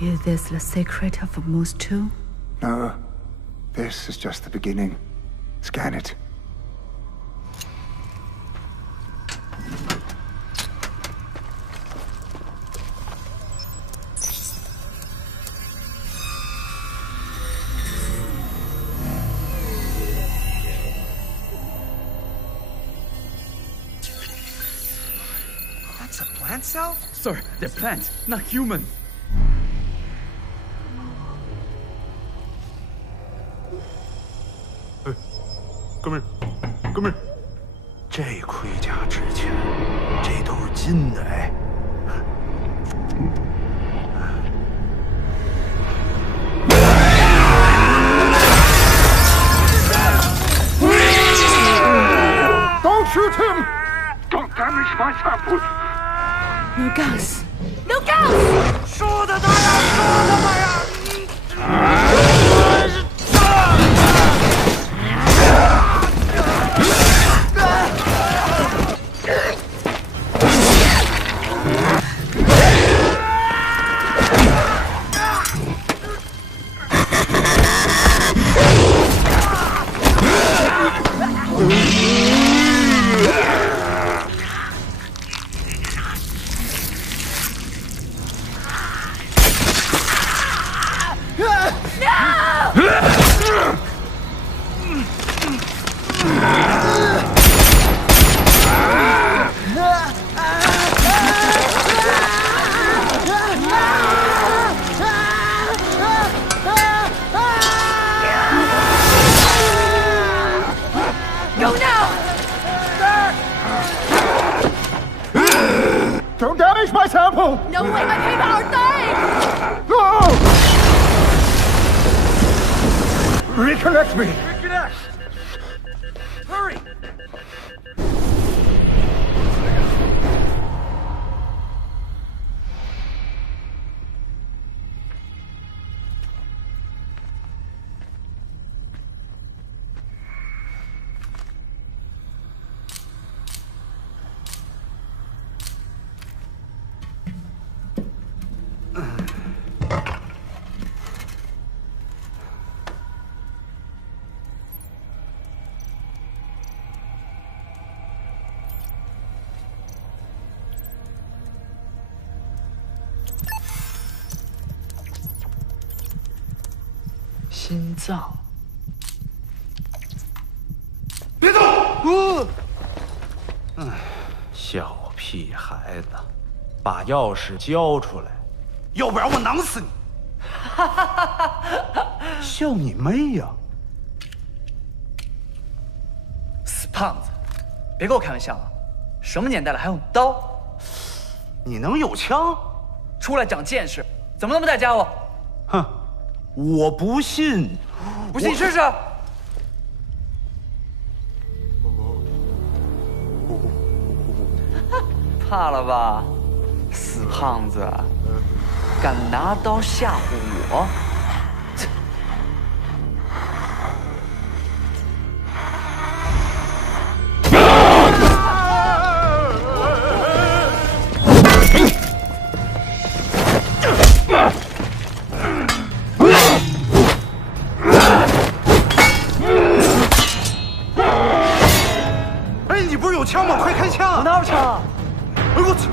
Is this the secret of Moose 2? No. This is just the beginning. Scan it. That's a plant cell? Sir, they're plant, not human. Come here. Come here. 这盔甲值钱，这都是金的哎。Don't shoot him! Don't damage my samples! No gas! No gas! 说的那样，说他妈呀！Don't damage my sample! No way, my people are dying! No! Recollect me! Reconnect! Hurry! 心脏。别动！小屁孩子，把钥匙交出来，要不然我囊死你！笑你妹呀！死胖子，别跟我开玩笑了！什么年代了还用刀？你能有枪？出来长见识，怎么那么带家伙？哼！我不信，不信你试试。怕了吧，死胖子，敢拿刀吓唬我？枪吗？快开枪！我哪有枪啊？哎呦我操！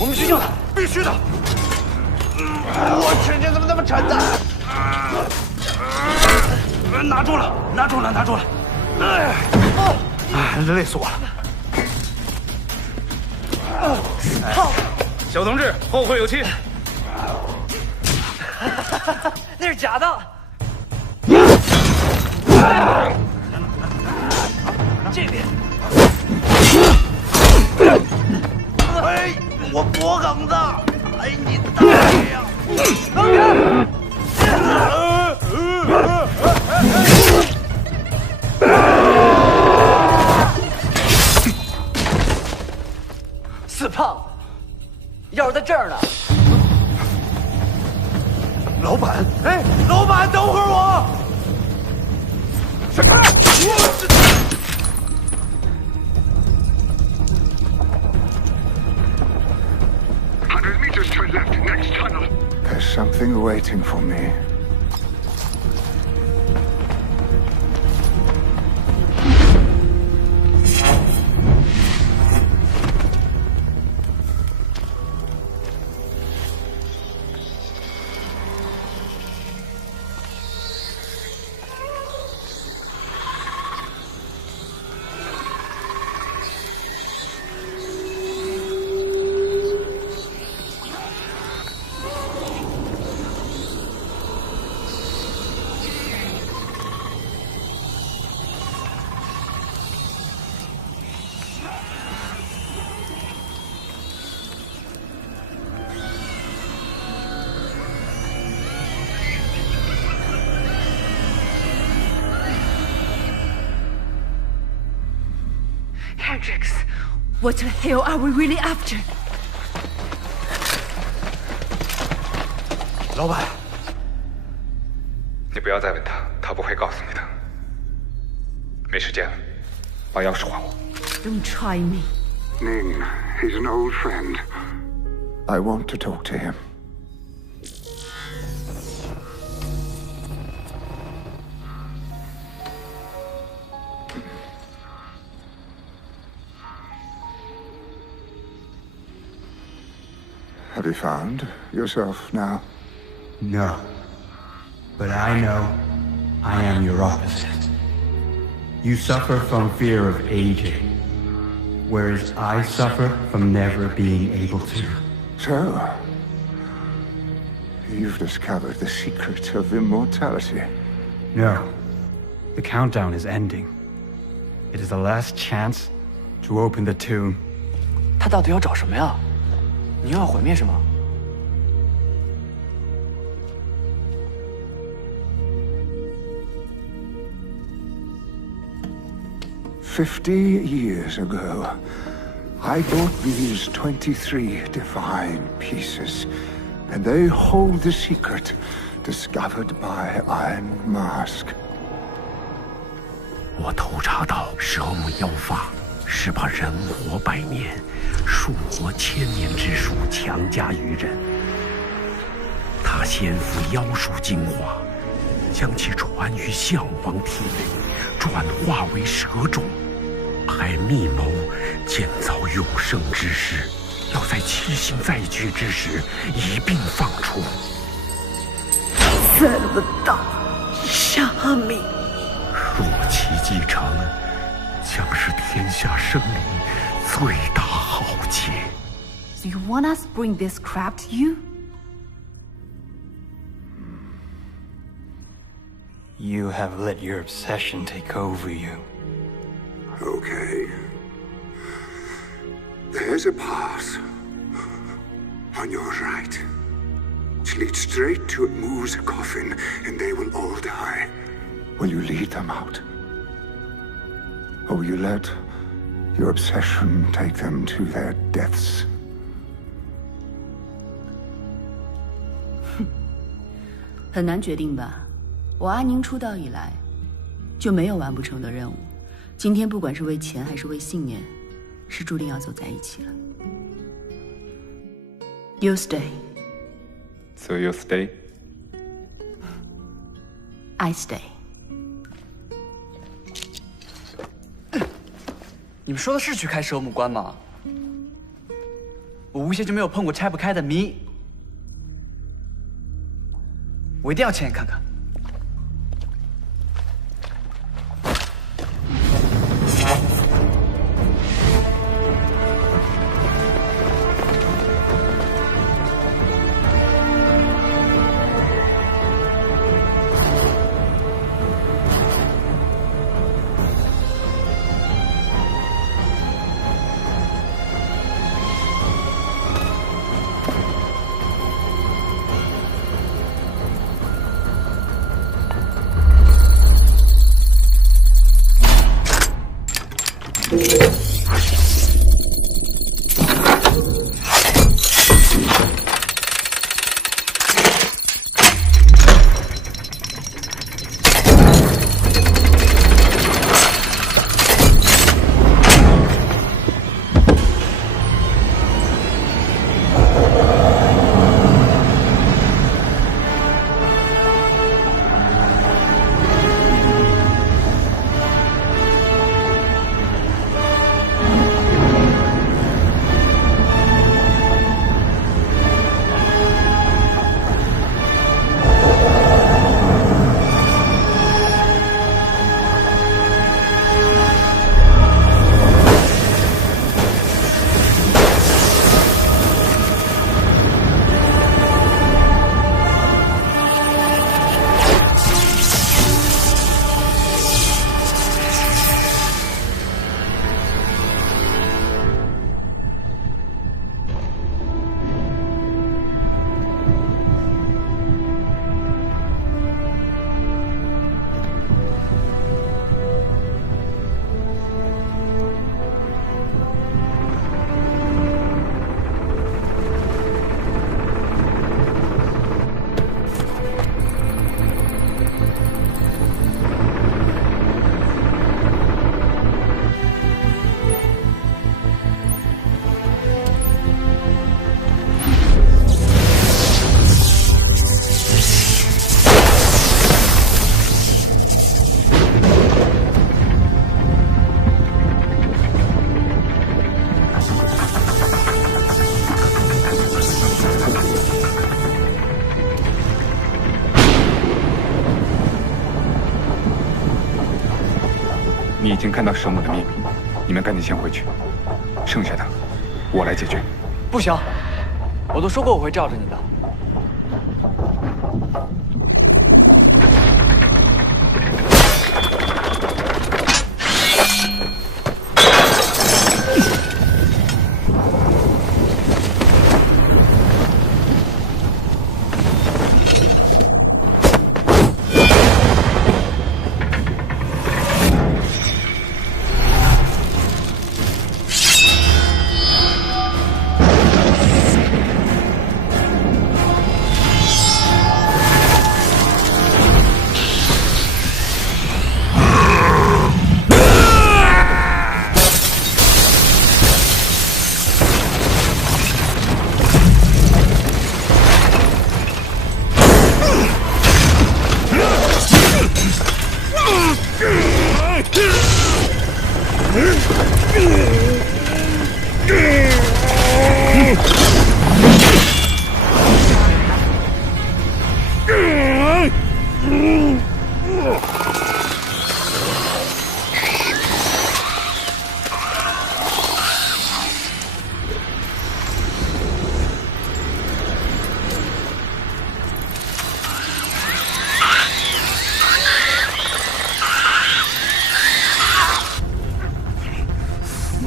我们去救他，必须的！我去，你怎么那么沉呢？拿住了，拿住了，拿住了！哎，累死我了！小同志，后会有期。那是假的。这边。哎，我脖梗子！哎，你大爷呀！放开！死胖子，钥匙在这儿呢。老板，哎，老板，等会儿我。闪开！ something waiting for me. Hendricks, what the hell are we really after? 老板，你不要再问他，他不会告诉你的。没时间了，把钥匙还我。Don't try me. Ning, he's an old friend. I want to talk to him. Have you found yourself now? No. But I know I am your opposite. You suffer from fear of aging, whereas I suffer from never being able to. So, you've discovered the secret of immortality. No. The countdown is ending. It is the last chance to open the tomb. 他到底要找什么呀？你又要毁灭什么？ 50 years ago, I bought these 23 divine pieces, and they hold the secret discovered by Iron Mask. 我偷查到蛇母妖法是把人活100年、树活1000年之术强加于人。他先服妖术精华，将其传于项王体内，转化为蛇种。 还密谋建造永生之石，要在七星再聚之时一并放出。这么大，虾米！若其继承，将是天下生灵最大浩劫。So you want us to bring this crap to you? You have let your obsession take over you. Okay. There's a path on your right. It leads straight to Mu's coffin, and they will all die. Will you lead them out? Or will you let your obsession take them to their deaths? 很难决定吧？我阿宁出道以来，就没有完不成的任务。 今天不管是为钱还是为信念，是注定要走在一起了。You stay. So you stay? I stay. 你们说的是去开蛇母关吗？我无邪就没有碰过拆不开的谜，我一定要亲眼看看。你已经看到蛇母的秘密，你们赶紧先回去，剩下的我来解决。不行，我都说过我会罩着你的。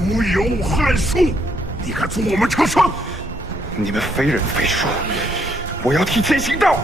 无有汉术，你敢阻我们成圣？你们非人非树，我要替天行道！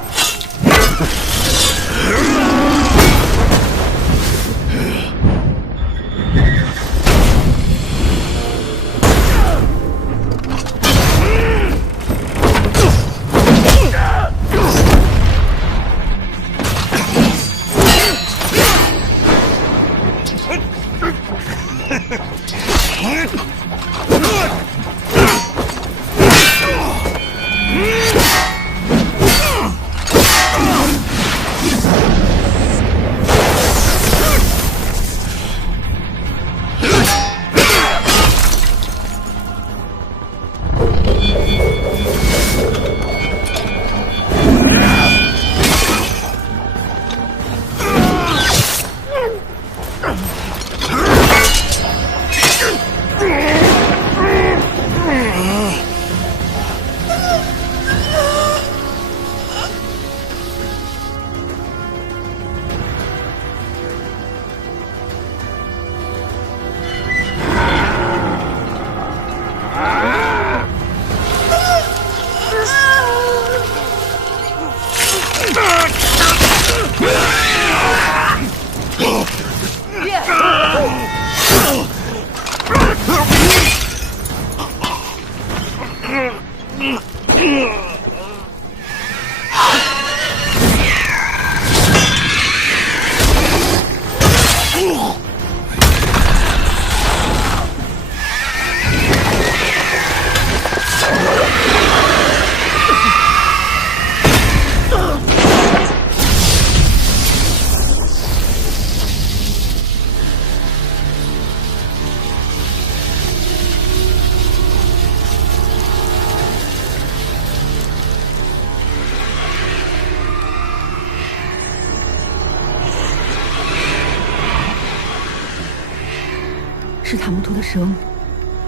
是塔木图的蛇母，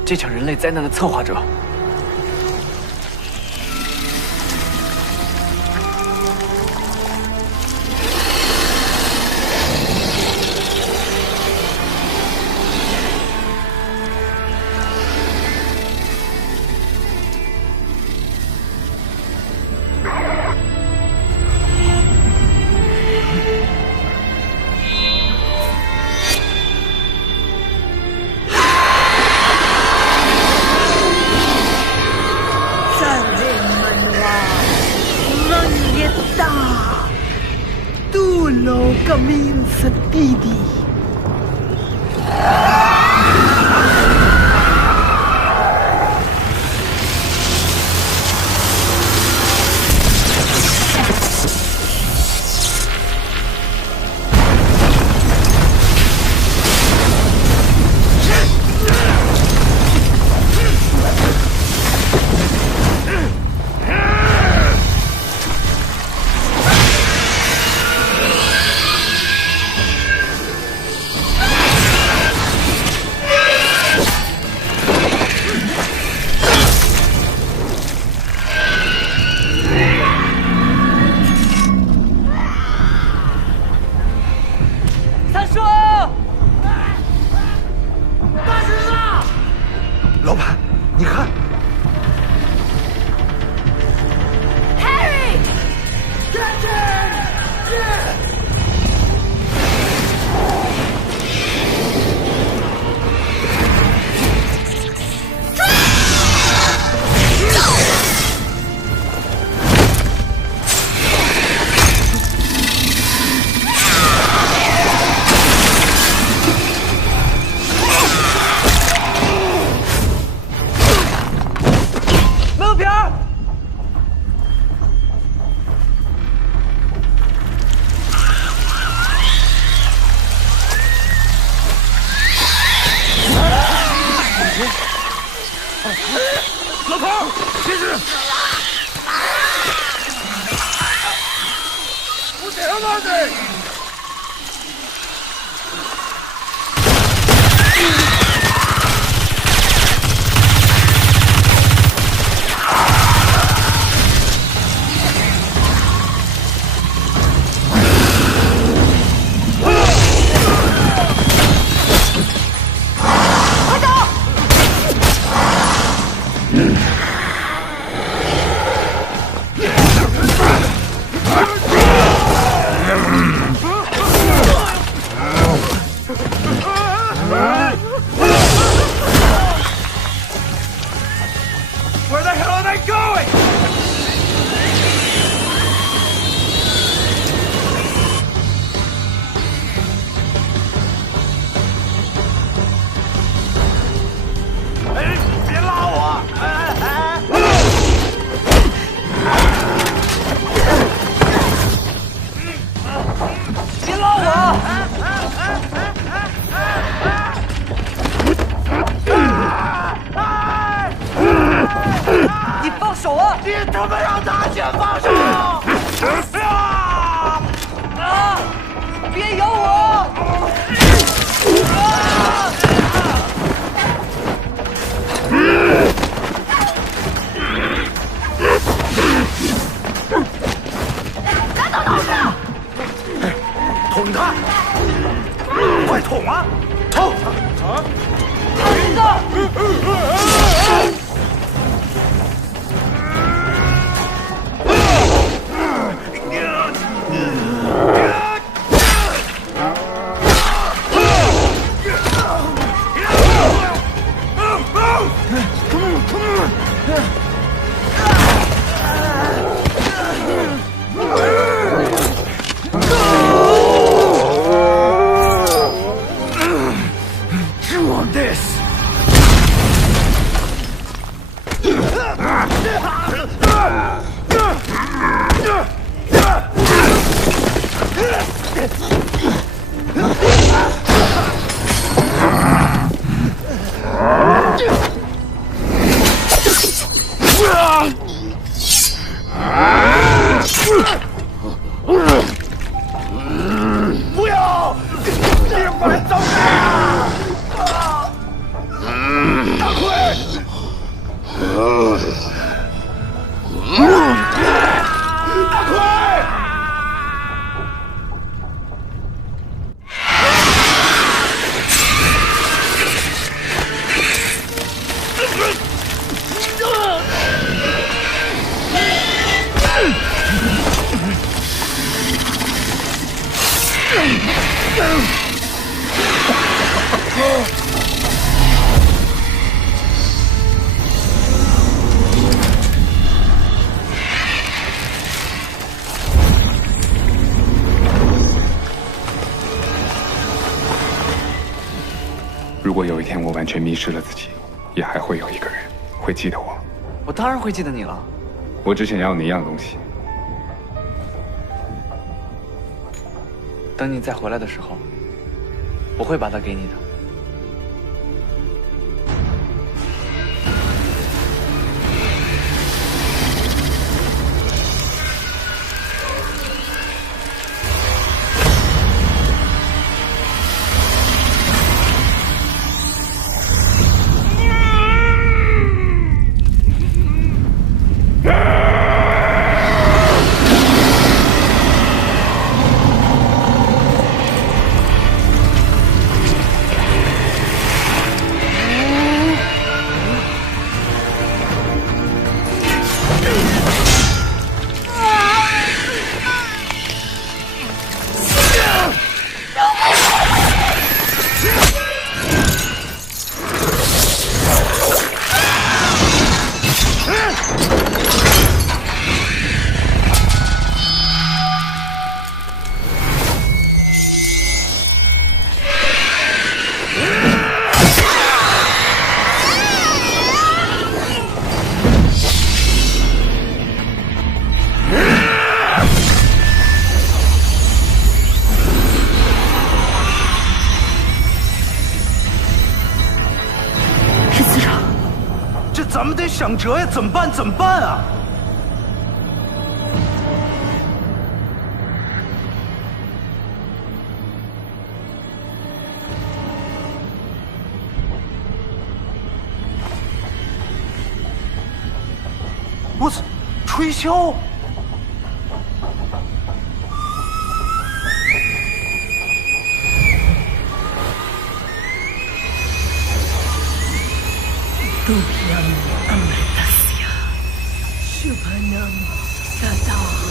这场人类灾难的策划者。Kami sedidi. 老头，别去！我他妈的！Where the hell are they going? Hey, 别拉我！别拉我！你放手啊！你他妈让他先放手！啊！别咬我！赶走道士！捅他！快捅啊！捅！儿子！You want this?不要！你们走开！大奎！大奎！如果有一天我完全迷失了自己，也还会有一个人会记得我。我当然会记得你了。我只想要你一样东西。等你再回来的时候，我会把它给你的。想辙呀！怎么办？怎么办啊？我操！吹箫！Tuhyam amritasya shubhanam dadaha.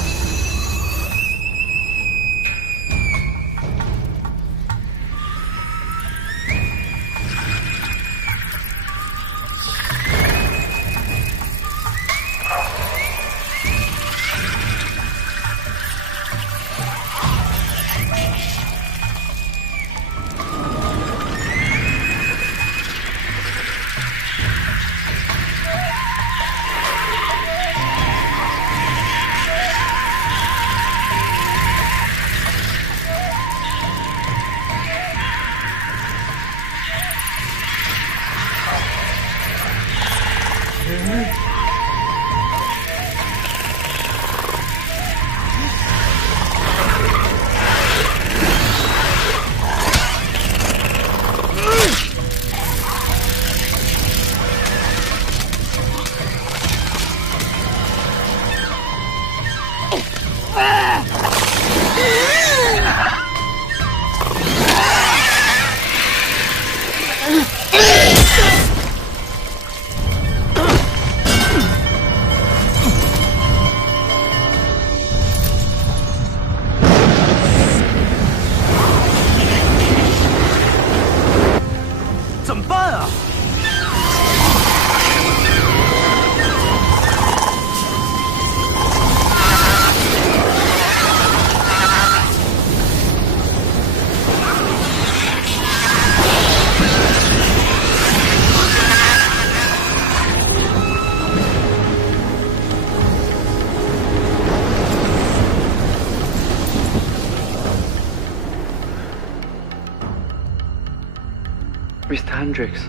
Mr. Hendricks,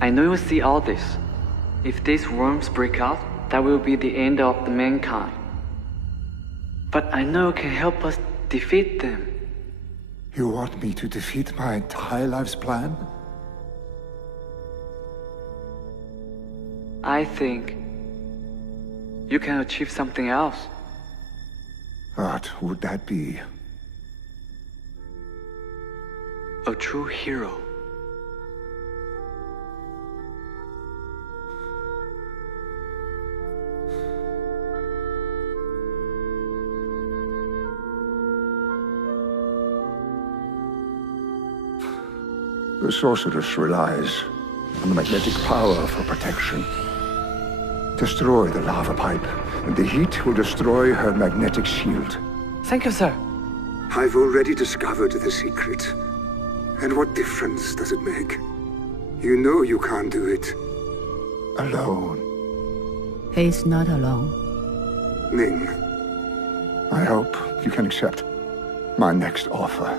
I know you see all this. If these worms break out, that will be the end of the mankind. But I know you can help us defeat them. You want me to defeat my entire life's plan? I think you can achieve something else. What would that be? A true hero. The sorceress relies on the magnetic power for protection. Destroy the lava pipe, and the heat will destroy her magnetic shield. Thank you, sir. I've already discovered the secret. And what difference does it make? You know you can't do it alone. He's not alone. Ning, I hope you can accept my next offer.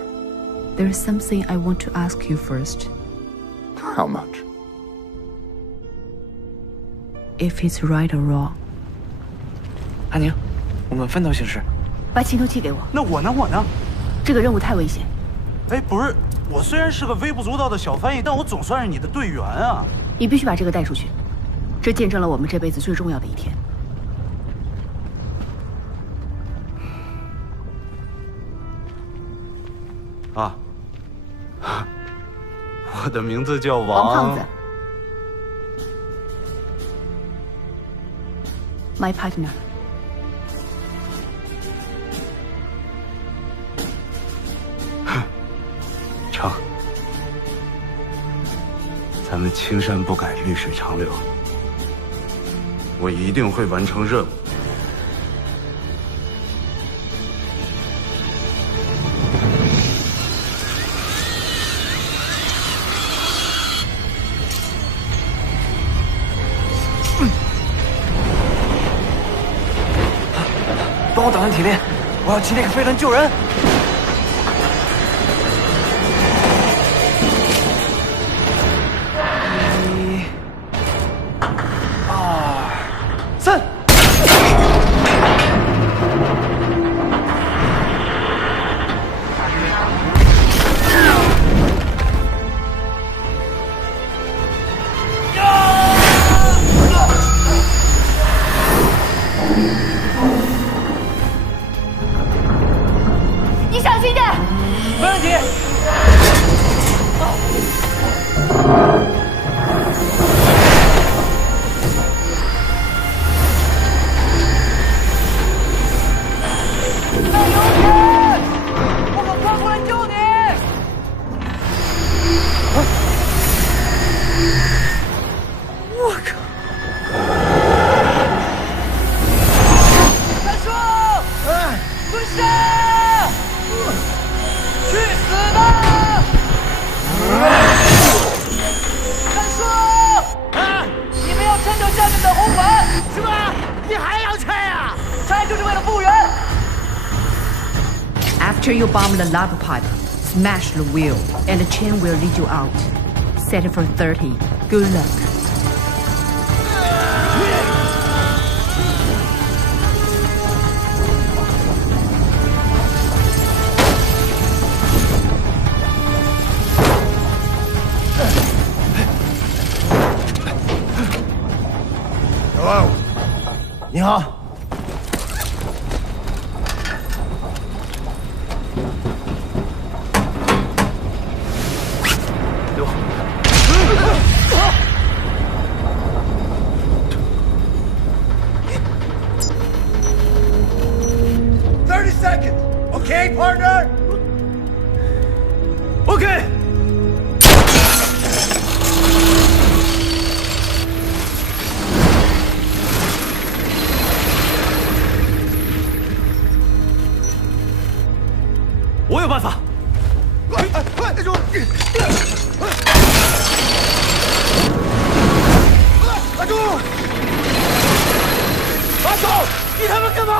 There's something I want to ask you first. How much? If it's right or wrong. 阿宁，我们分头行事。把青铜器给我。那我呢？我呢？这个任务太危险。哎，不是，我虽然是个微不足道的小翻译，但我总算是你的队员啊！你必须把这个带出去，这见证了我们这辈子最重要的一天。啊，我的名字叫王胖子。My partner. 成，咱们青山不改，绿水长流。我一定会完成任务。帮我打断体力，我要骑那个飞轮救人。没问题。加油，天！我们快过来救你！我靠！大叔，蹲下！去死吧！大叔，你们要拆掉下面的红板，是吧？你还要拆啊？拆就是为了复原。After you bomb the lava pipe, smash the wheel, and the chain will lead you out. Set it for 30. Good luck. Hello. 你好。30 seconds. Okay, partner? Okay. 我有办法。快，大叔！大叔！阿手，你他妈干嘛？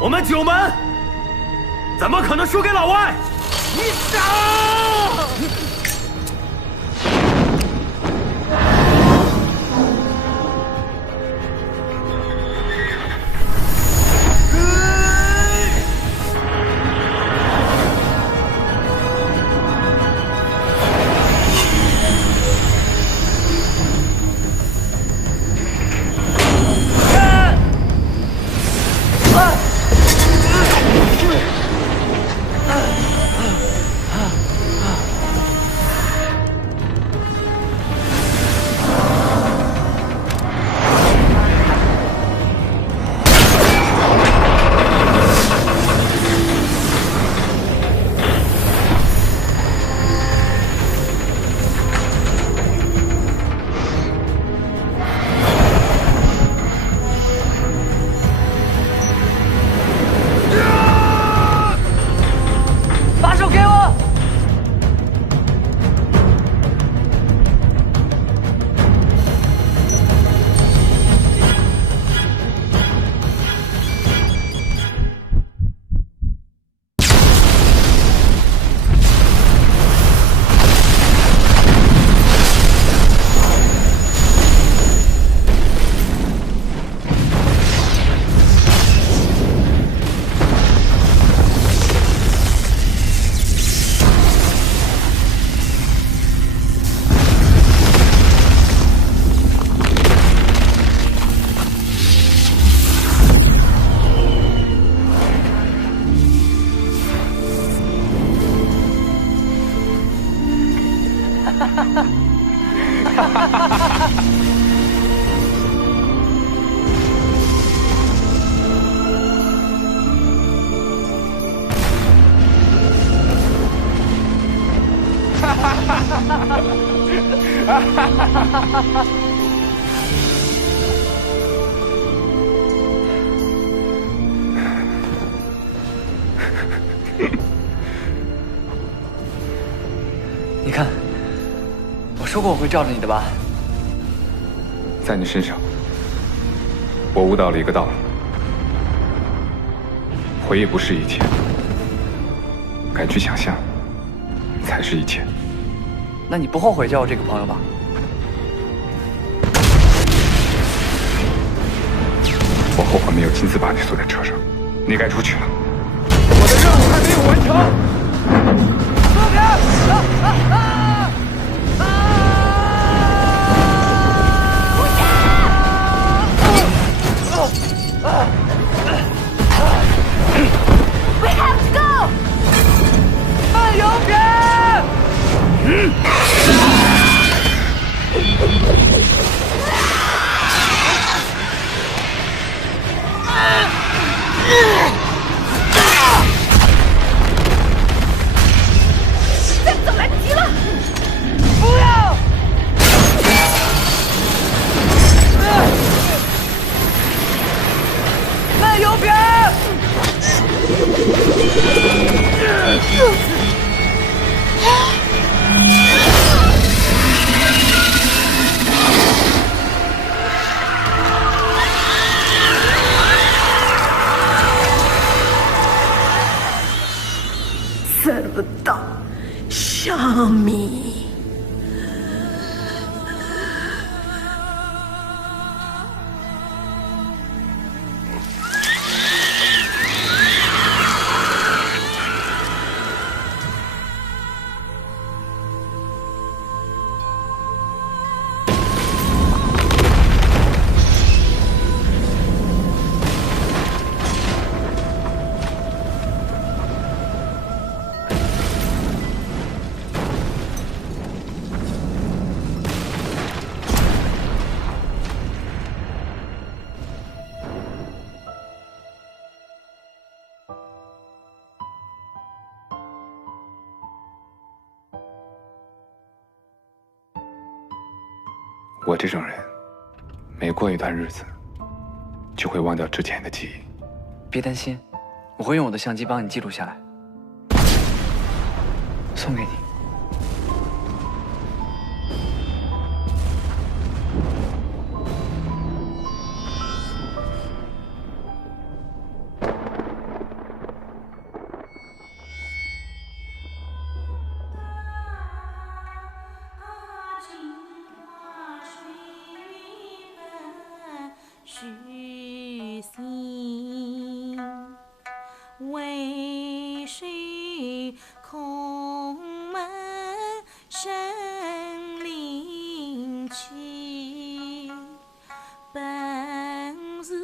我们九门怎么可能输给老外？你傻！你看，我说过我会罩着你的吧？在你身上，我悟到了一个道理：回忆不是一切，敢去想象才是一切。那你不后悔交我这个朋友吧？我后悔没有亲自把你锁在车上。你该出去了。我的任务还没有完成。后边！We have to go! 不到，小米。我这种人，每过一段日子，就会忘掉之前的记忆。别担心，我会用我的相机帮你记录下来，送给你。虚心为谁空门神灵去，本是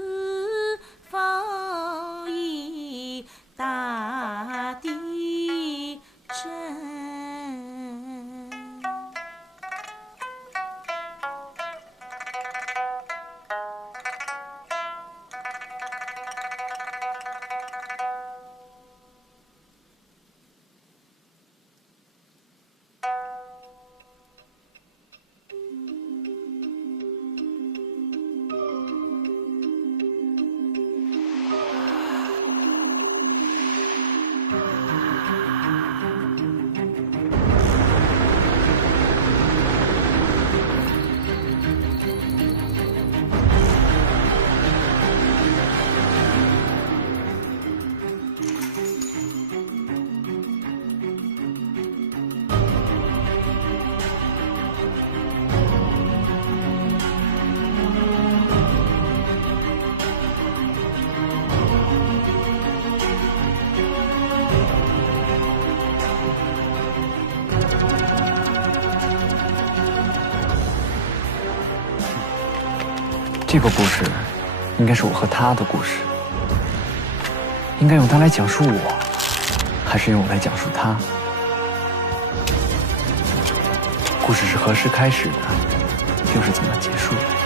方以大地震。这个故事应该是我和他的故事，应该用它来讲述我，还是用我来讲述他？故事是何时开始的，又是怎么结束的？